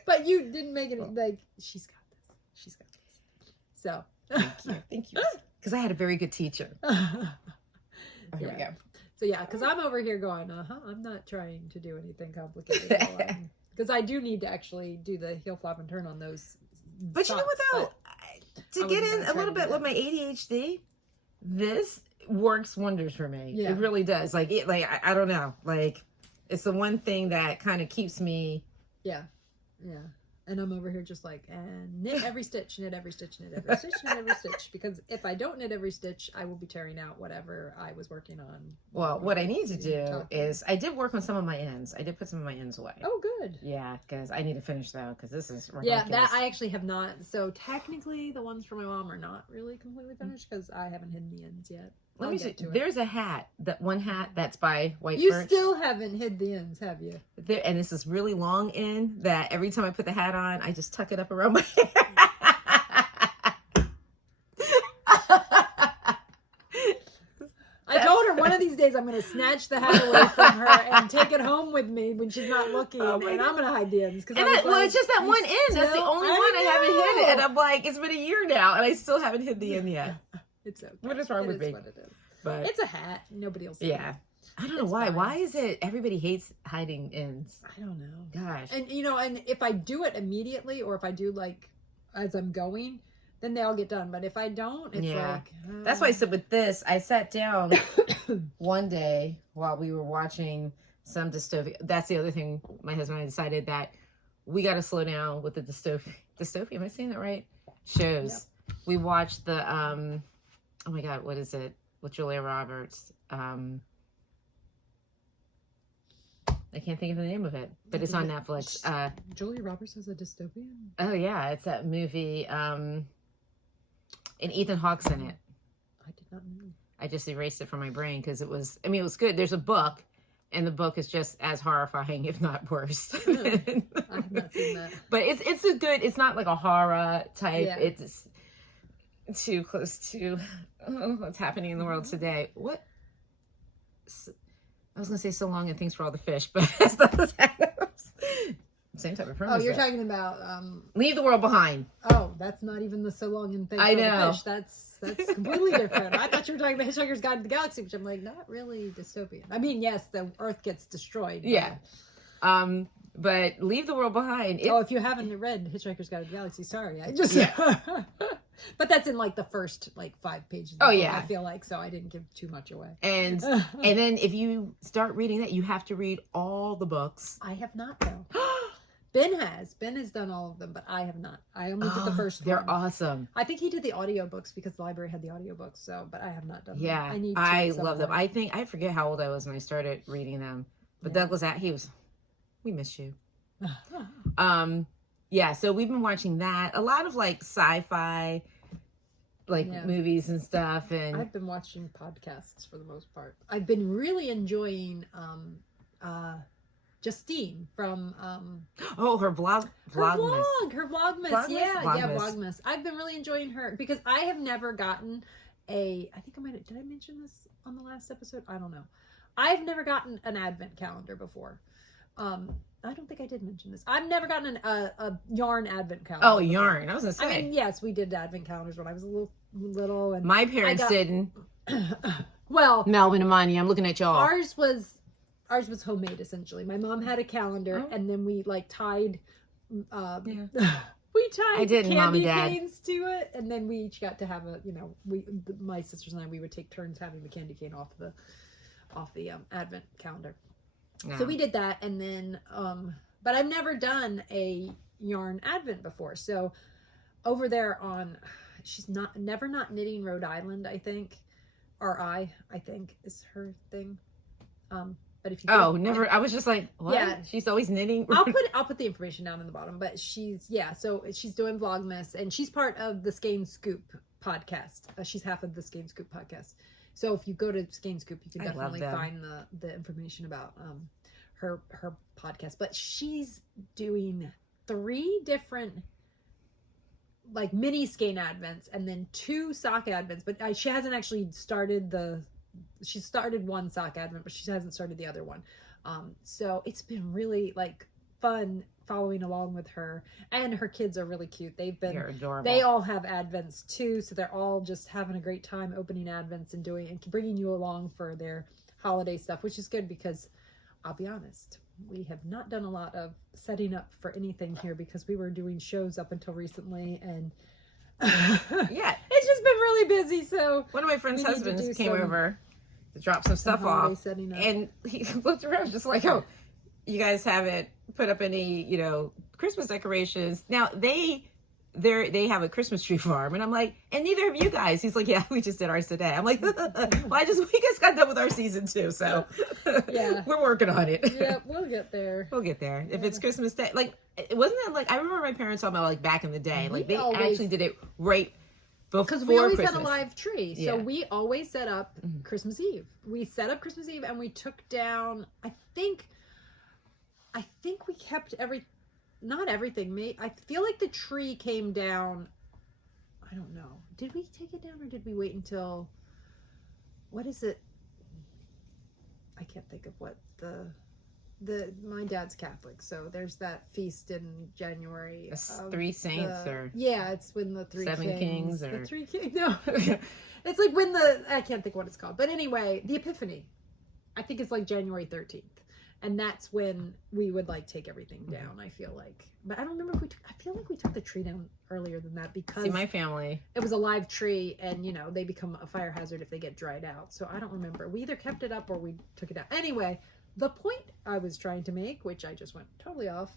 But you didn't make it like, she's got this. She's got this. So. Thank you. Because I had a very good teacher. Here we go. So yeah, because I'm over here going, I'm not trying to do anything complicated. Because I do need to actually do the heel flap and turn on those. But socks, to get in a little bit with my ADHD, this works wonders for me. Yeah. It really does. Like I don't know. Like it's the one thing that kind of keeps me. Yeah. Yeah. And I'm over here just like, and knit every stitch, knit every stitch, knit every stitch, knit every stitch. Because if I don't knit every stitch, I will be tearing out whatever I was working on. Well, what I need to do is, I did work on some of my ends. I did put some of my ends away. Oh, good. Yeah, because I need to finish though, because this is ridiculous. Yeah, that I actually have not. So technically, the ones for my mom are not really completely finished because I haven't hidden the ends yet. Let me see. There's a hat, that one hat that's by White You Birch. still haven't hid the ends, have you? And it's this really long end that every time I put the hat on, I just tuck it up around my hair. I told her one of these days I'm going to snatch the hat away from her and take it home with me when she's not looking, and I'm going to hide the ends. Well, it's just that one end. That's the only one I haven't hid. And I'm like, it's been a year now, and I still haven't hid the end yet. It's okay. What is wrong with me? What it is. But it's a hat. Nobody will see it. I don't know why. Fine. Why is it everybody hates hiding ends? I don't know. Gosh. And and if I do it immediately, or if I do like as I'm going, then they all get done. But if I don't, it's like that's why I said with this, I sat down one day while we were watching some dystopia. That's the other thing. My husband and I decided that we got to slow down with the dystopia. Am I saying that right? Shows. Yep. We watched the oh my God, what is it? With Julia Roberts. I can't think of the name of it, but it's on Netflix. Julia Roberts has a dystopian. Oh yeah, it's that movie. And Ethan Hawke's in it. I did not know. I just erased it from my brain because it was. I mean, it was good. There's a book, and the book is just as horrifying, if not worse. I have not seen that. But it's a good. It's not like a horror type. Yeah. It's too close to what's happening in the world today. What? I was gonna say so long and thanks for all the fish, but that's not the same type of premise. Oh, you're talking about Leave the World Behind. Oh, that's not even the so long and thanks for the fish. That's completely different. I thought you were talking about Hitchhiker's Guide to the Galaxy, which I'm like, not really dystopian. I mean, yes, the Earth gets destroyed. Yeah. But Leave the World Behind. If you haven't read Hitchhiker's Guide to the Galaxy, sorry. I just But that's in like the first 5 pages. Oh yeah, I feel like, so I didn't give too much away. And then if you start reading that, you have to read all the books. I have not though. Ben has done all of them, but I have not. I only did the first one. They're awesome. I think he did the audiobooks because the library had the audiobooks, but I have not done them. I love them. I forget how old I was when I started reading them. But Douglas, we miss you. Yeah, so we've been watching that. A lot of sci-fi movies and stuff, and I've been watching podcasts for the most part. I've been really enjoying Justine from her Vlogmas. Her Vlogmas. I've been really enjoying her because I have never gotten did I mention this on the last episode? I don't know. I've never gotten an advent calendar before. I don't think I did mention this. I've never gotten a yarn advent calendar. Oh, yarn. I was going to say. I mean, yes, we did advent calendars when I was little. And my parents didn't. Well, Melvin and Mani, I'm looking at y'all. Ours was homemade, essentially. My mom had a calendar, and then we tied... we tied candy canes to it, and then we each got to have my sisters and I, we would take turns having the candy cane off the advent calendar. Yeah. So we did that, and then, but I've never done a yarn advent before. So over there she's never not knitting Rhode Island, I think, I think is her thing. But if you never, I was just like, what? Yeah, she's always knitting. I'll put the information down in the bottom. But so she's doing Vlogmas, and she's part of the Skein Scoop podcast. She's half of the Skein Scoop podcast. So if you go to Skein Scoop, you can definitely find the information about her podcast. But she's doing 3 different mini skein advents and then 2 sock advents. But she hasn't actually started she started one sock advent, but she hasn't started the other one. So it's been really fun following along with her, and her kids are really cute. They're adorable. They all have advents too, so they're all just having a great time opening advents and bringing you along for their holiday stuff, which is good because I'll be honest, we have not done a lot of setting up for anything here because we were doing shows up until recently, and it's just been really busy. So one of my friend's husbands came over to drop some stuff off, and he looked around just like, oh, you guys haven't put up any, Christmas decorations. Now they have a Christmas tree farm, and I'm like, and neither have you guys. He's like, yeah, we just did ours today. I'm like, well, we just got done with our season too, so yeah, we're working on it. Yeah, we'll get there. If it's Christmas Day, wasn't it I remember my parents talking about back in the day, they actually did it right before Christmas. Because we always had a live tree, so we always set up Christmas Eve. We set up Christmas Eve, and we took down, I think we kept not everything. I feel like the tree came down. I don't know. Did we take it down or did we wait until, what is it? I can't think of what my dad's Catholic, so there's that feast in January. 3 Saints it's when the 3 Seven Kings the 3 Kings. No, it's when I can't think what it's called. But anyway, the Epiphany. I think it's January 13th. And that's when we would take everything down, I feel like. But I don't remember if I feel like we took the tree down earlier than that because my family, it was a live tree, and they become a fire hazard if they get dried out. So I don't remember. We either kept it up or we took it down. Anyway, the point I was trying to make, which I just went totally off,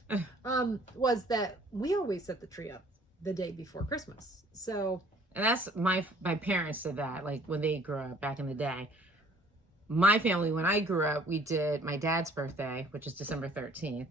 was that we always set the tree up the day before Christmas. So, and that's my parents did that when they grew up back in the day. my family, when I grew up, we did my dad's birthday, which is December 13th.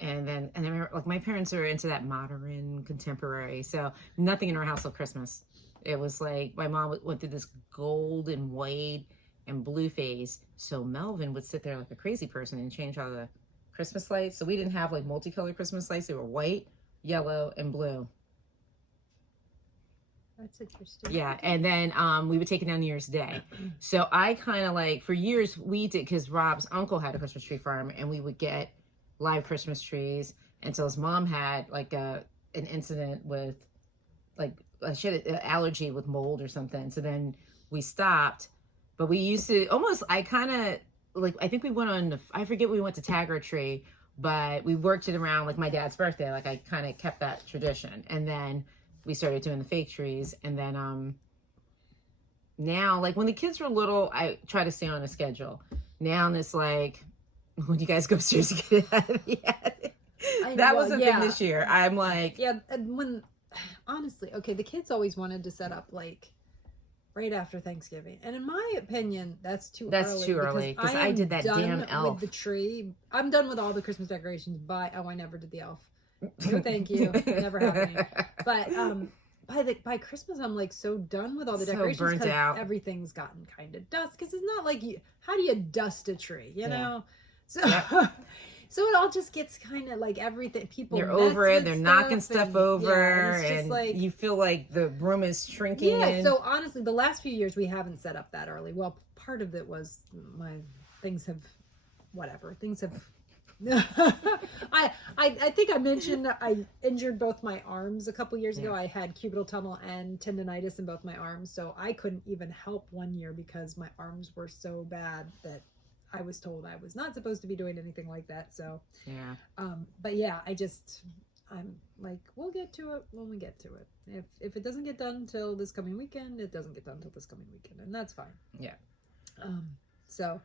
And then like my parents are into that modern contemporary. So nothing in our house till Christmas. It was like my mom went through this gold and white and blue phase. So Melvin would sit there like a crazy person and change all the Christmas lights. So we didn't have like multicolored Christmas lights. They were white, yellow, and blue. That's interesting. Yeah, and then we would take it down New Year's Day. So I kind of like, for years we did, because Rob's uncle had a Christmas tree farm, and we would get live Christmas trees until his mom had like an incident with, like, she had an allergy with mold or something. So then we stopped, but we used to almost, I kind of, like, I think we went on, I forget we went to tag our tree, but we worked it around like my dad's birthday. Like I kind of kept that tradition. And then we started doing the fake trees. And then now, like when the kids were little, I try to stay on a schedule. Now it's like, when you guys go upstairs to get out of the attic. That was the thing this year. I'm like... Yeah, when... Honestly, okay, the kids always wanted to set up like right after Thanksgiving. And in my opinion, that's too early. That's too early, because I did that damn elf. With the tree. I'm done with all the Christmas decorations. Oh, I never did the elf. No, thank you. Never happening. But by Christmas, I'm like so done with all the decorations, burnt out. Everything's gotten kind of dust. Because it's not like how do you dust a tree? You know. So, so it all just gets kind of like everything. People, you're over it. They're knocking stuff over, and like, you feel like the room is shrinking. Yeah. So honestly, the last few years we haven't set up that early. Well, part of it was things have. I think I mentioned I injured both my arms a couple years ago. I had cubital tunnel and tendonitis in both my arms, so I couldn't even help one year because my arms were so bad that I was told I was not supposed to be doing anything like that. So but yeah, I'm like, we'll get to it when we get to it. If it doesn't get done till this coming weekend, it doesn't get done till this coming weekend, and that's fine. So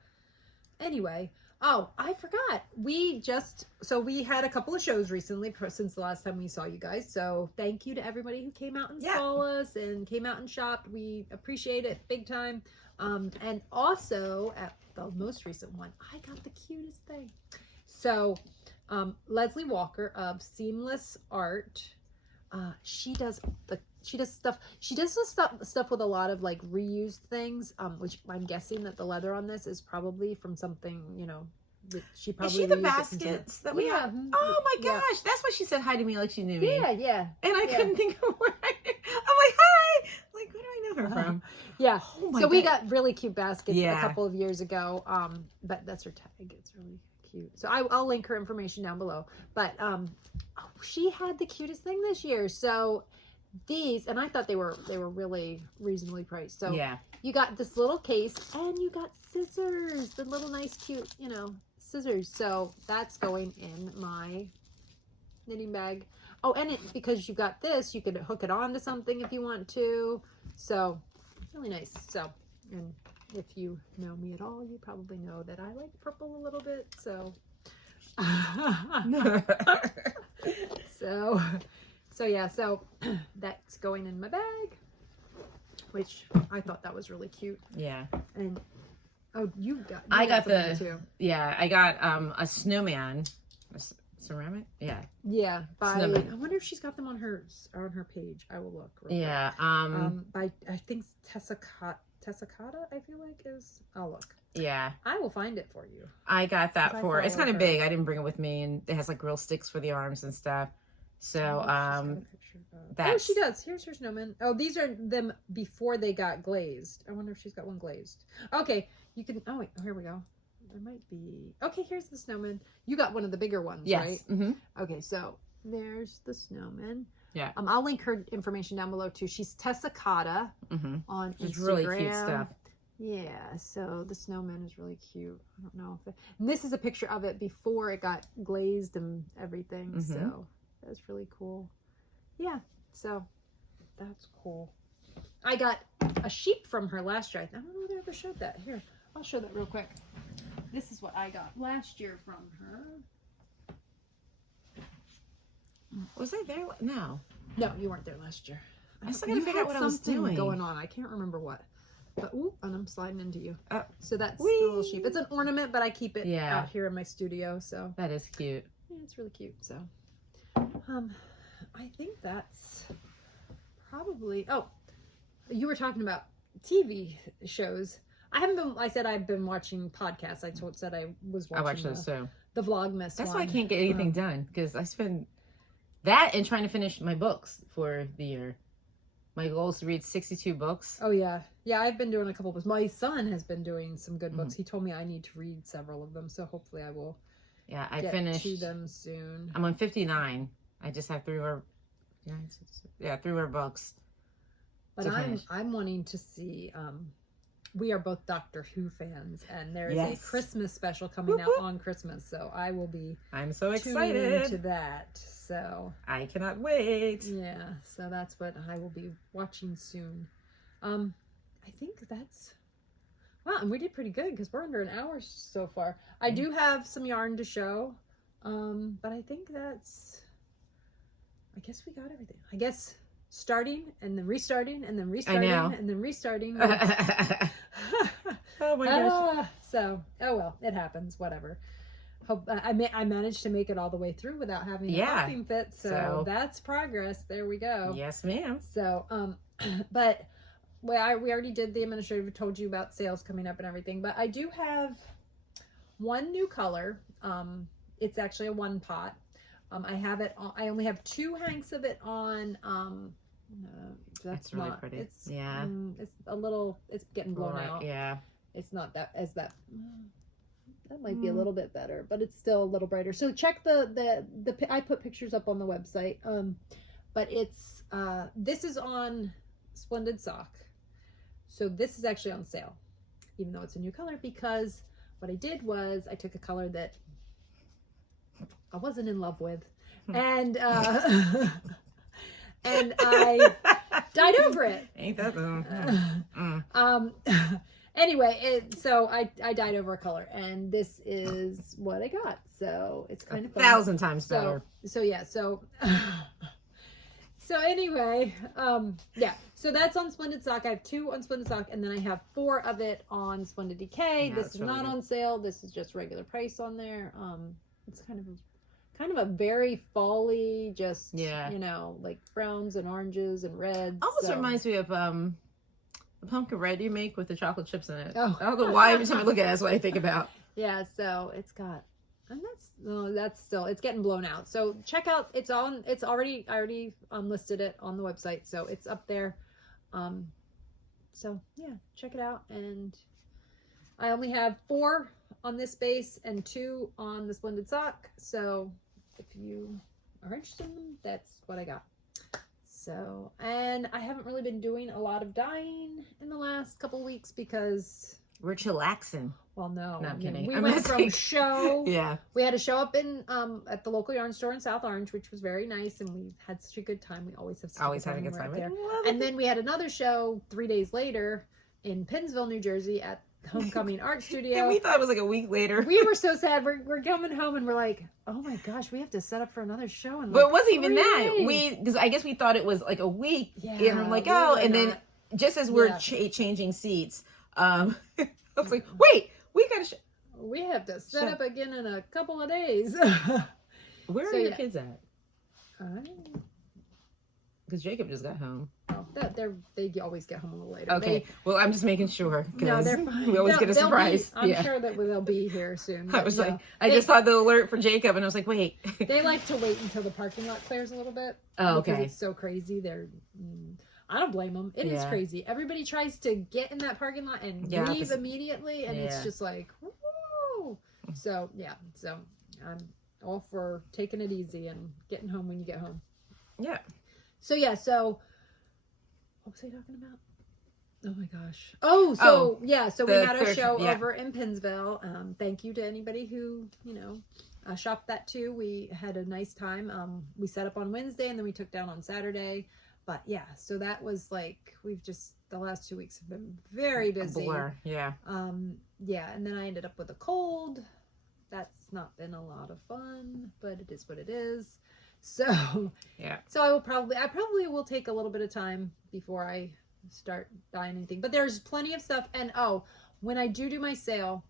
anyway, oh, I forgot. We had a couple of shows recently since the last time we saw you guys. So thank you to everybody who came out and saw us and came out and shopped. We appreciate it big time. And also at the most recent one, I got the cutest thing. So Leslie Walker of Seamless Art, she does stuff with a lot of like reused things, which I'm guessing that the leather on this is probably from something, that she probably. Is she the baskets that we have? Oh my gosh, that's why she said hi to me like she knew me. Yeah. And I couldn't think of where I'm like, hi. Like, where do I know her from? Yeah. Oh my God. We got really cute baskets a Yeah. couple of years ago. But that's her tag. It's really cute. So I'll link her information down below. But she had the cutest thing this year. So these, and I thought they were really reasonably priced. So yeah, you got this little case and you got scissors, the little nice cute, scissors. So that's going in my knitting bag. Oh, and because you got this, you could hook it on to something if you want to. So really nice. So, and if you know me at all, you probably know that I like purple a little bit. So so yeah, so that's going in my bag, which I thought that was really cute. Yeah. And I got the too. Yeah, I got a snowman, ceramic. Yeah. Yeah. Snowman. I wonder if she's got them on her page. I will look. Yeah. By I think Tessacata, I feel like is. I'll look. Yeah. I will find it for you. I got that it's kind of big. I didn't bring it with me, and it has like real sticks for the arms and stuff. So she does. Here's her snowman. Oh, these are them before they got glazed. I wonder if she's got one glazed. Okay, you can. Oh wait, here we go. There might be. Okay, here's the snowman. You got one of the bigger ones, right? Mm-hmm. Okay, so there's the snowman. Yeah. I'll link her information down below too. She's Tessacata on Instagram. It's really cute stuff. Yeah, so the snowman is really cute. I don't know if and this is a picture of it before it got glazed and everything. So that's really cool. Yeah, so that's cool. I got a sheep from her last year. I don't know if I ever showed that. Here, I'll show that real quick. This is what I got last year from her. Was I there? No, you weren't there last year. I still gotta figure out what I was doing. Going on. I can't remember what. But ooh, and I'm sliding into you. Oh. So that's Whee! a little sheep. It's an ornament, but I keep it Yeah. out here in my studio. So That is cute. yeah, it's really cute. So I think that's probably. Oh, you were talking about TV shows. I said I've been watching podcasts. said I was watching. I watched those too. The Vlogmas. That's one. why I can't get anything done, because I spend that and trying to finish my books for the year. My goal is to read 62 books. Oh yeah, yeah. I've been doing a couple books. My son has been doing some good books. He told me I need to read several of them, so hopefully I will. Yeah, I get finished to them soon. I'm on 59. I just have 3 more. Yeah, 3 more books. But I'm wanting to see. We are both Doctor Who fans, and there is a Christmas special coming out on Christmas, so I will be. I'm so tuned excited to that. So I cannot wait. yeah, so that's what I will be watching soon. I think that's wow, and we did pretty good because we're under an hour so far. I do have some yarn to show, but I think that's. I guess we got everything. I guess. Starting and then restarting and then restarting and then restarting. Oh my gosh. So, oh well, it happens. Whatever. Hope I managed to make it all the way through without having a popping fit. So that's progress. There we go. Yes, ma'am. So, but we already did the administrative. Told you about sales coming up and everything. But I do have one new color. It's actually a 1 pot. I have it on, I only have 2 hanks of it on, that's really not, pretty. it's, yeah. It's a little, it's getting blown out. Yeah. It's not that might be a little bit better, but it's still a little brighter. So check I put pictures up on the website. But it's, this is on Splendid Sock. So this is actually on sale, even though it's a new color, because what I did was I took a color that I wasn't in love with, and and I dyed over it. Ain't that anyway, so I dyed over a color, and this is what I got. So it's kind of fun. 1,000 times better. So yeah, so anyway, yeah. So that's on Splendid Sock. I have 2 on Splendid Sock, and then I have 4 of it on Splendid Decay. Yeah, this is really not good. on sale. This is just regular price on there. It's kind of a very fall-y, just you know, like browns and oranges and reds. Almost reminds me of the pumpkin red you make with the chocolate chips in it. Oh. I don't know why every time I look at it, that's what I think about. Yeah, so it's got, and that's still, it's getting blown out. So check out, I already listed it on the website, so it's up there. So yeah, check it out. And I only have 4 on this base and 2 on the Splendid Sock. So if you are interested in them, that's what I got. So, and I haven't really been doing a lot of dyeing in the last couple weeks because we're chillaxing. Well, no, I'm kidding. We I'm went not from saying- show. Yeah. We had a show up in at the local yarn store in South Orange, which was very nice, and we had such a good time. We always have such Always a having a good good time time. when we're I out love there. And it. then we had another show 3 days later in Pennsville, New Jersey, at Homecoming Art Studio. And we thought it was like a week later. We were so sad. We're coming home and we're like, oh my gosh, we have to set up for another show. And But it wasn't even that. Because I guess we thought it was like a week. Yeah, and I'm like, we oh, were and then not- just as we're changing seats, I was like, wait, we got to. We have to set up again in a couple of days. Where So, are your yeah. kids at? Because Jacob just got home. Oh, they always get home a little later. Okay. Well, I'm just making sure. No, they're fine. We always get a They'll surprise. I'm sure that they'll be here soon. I was like, I just saw the alert for Jacob, and I was like, wait. They like to wait until the parking lot clears a little bit. Oh, because okay. it's so crazy. I don't blame them. It is crazy. Everybody tries to get in that parking lot and leave immediately, and it's just like, woo! So yeah, so I'm all for taking it easy and getting home when you get home. Yeah. So yeah, so what was I talking about? Oh my gosh. So we had our show over in Pennsville. Thank you to anybody who, shopped that too. We had a nice time. We set up on Wednesday and then we took down on Saturday. But yeah, so that was like, the last 2 weeks have been very busy. A blur. Yeah. Yeah, and then I ended up with a cold. That's not been a lot of fun, but it is what it is. So yeah. So I probably will take a little bit of time before I start buying anything. But there's plenty of stuff. And oh, when I do my sale,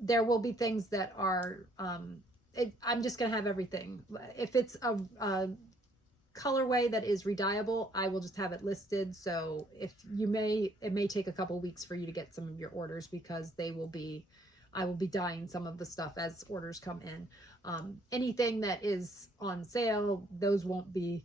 there will be things that are, I'm just going to have everything. If it's a colorway that is redyeable, I will just have it listed. So if you it may take a couple weeks for you to get some of your orders, because I will be dyeing some of the stuff as orders come in. Anything that is on sale, those won't be,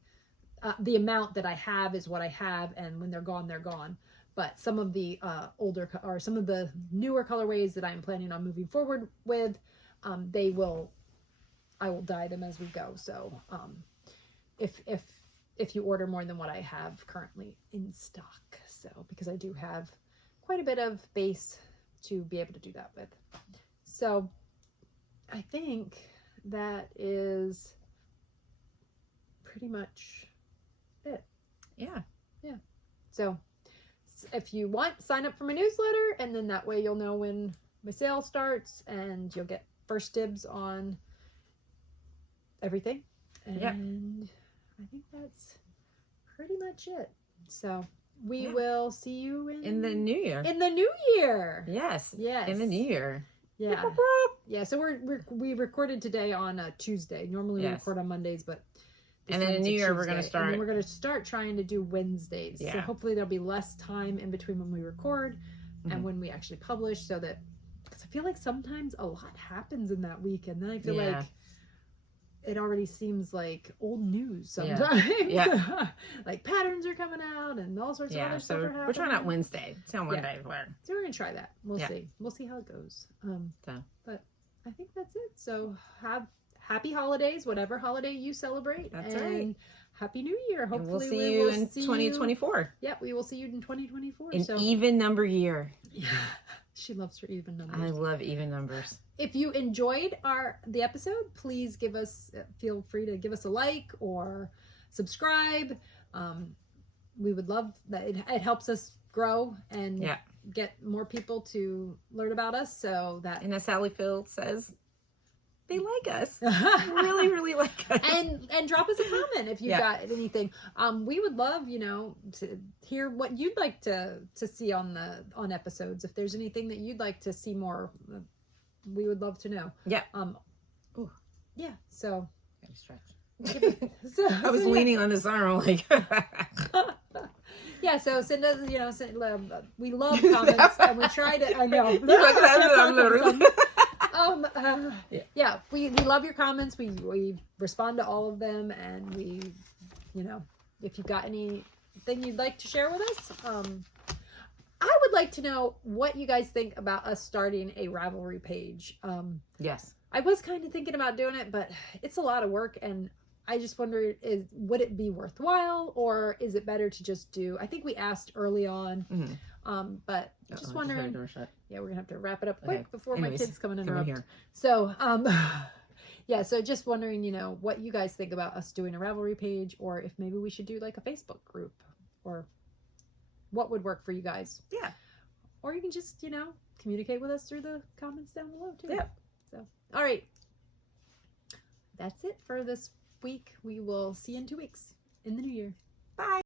the amount that I have is what I have, and when they're gone, they're gone. But some of the older, or some of the newer colorways that I'm planning on moving forward with, I will dye them as we go. So if you order more than what I have currently in stock, so because I do have quite a bit of base to be able to do that with. So I think that is pretty much it. Yeah. So if you want, sign up for my newsletter, and then that way you'll know when my sale starts, and you'll get first dibs on everything. And I think that's pretty much it. So we will see you in the new year. In the new year. Yes. Yes. In the new year. Yeah. Yeah. So we recorded today on a Tuesday. Normally we record on Mondays, but and then in the new year we're going to start. And then we're going to start trying to do Wednesdays. Yeah. So hopefully there'll be less time in between when we record and when we actually publish, so that, because I feel like sometimes a lot happens in that week, and then I feel like it already seems like old news sometimes. Yeah. Like patterns are coming out and all sorts of other stuff are happening. We're trying out Wednesday. It's on Wednesday. So we're going to try that. We'll see. We'll see how it goes. But I think that's it. So happy holidays, whatever holiday you celebrate. That's right. Happy New Year. Hopefully we'll see you in 2024. Yeah, we will see you in 2024. An even number year. Yeah. She loves her even numbers. I love even numbers. If you enjoyed the episode, please feel free to give us a like or subscribe. We would love that. It helps us grow and get more people to learn about us. So that, and as Sally Phil says, they like us. Really, really like us. And drop us a comment if you've got anything. We would love, to hear what you'd like to see on episodes. If there's anything that you'd like to see more, we would love to know. Yeah. Yeah. So. I was leaning on his arm, like. Yeah. So send us, we love comments, and we try to. I know. We love your comments. We respond to all of them, and we, if you've got anything you'd like to share with us, I would like to know what you guys think about us starting a Ravelry page. Yes. I was kind of thinking about doing it, but it's a lot of work, and I just wonder, would it be worthwhile, or is it better to just do, I think we asked early on, but just wondering, we're gonna have to wrap it up quick before my kids come in and interrupt. So, so just wondering, what you guys think about us doing a Ravelry page, or if maybe we should do like a Facebook group, or what would work for you guys. Yeah. Or you can just, communicate with us through the comments down below too. Yeah. So, all right. That's it for this week. We will see you in 2 weeks in the new year. Bye.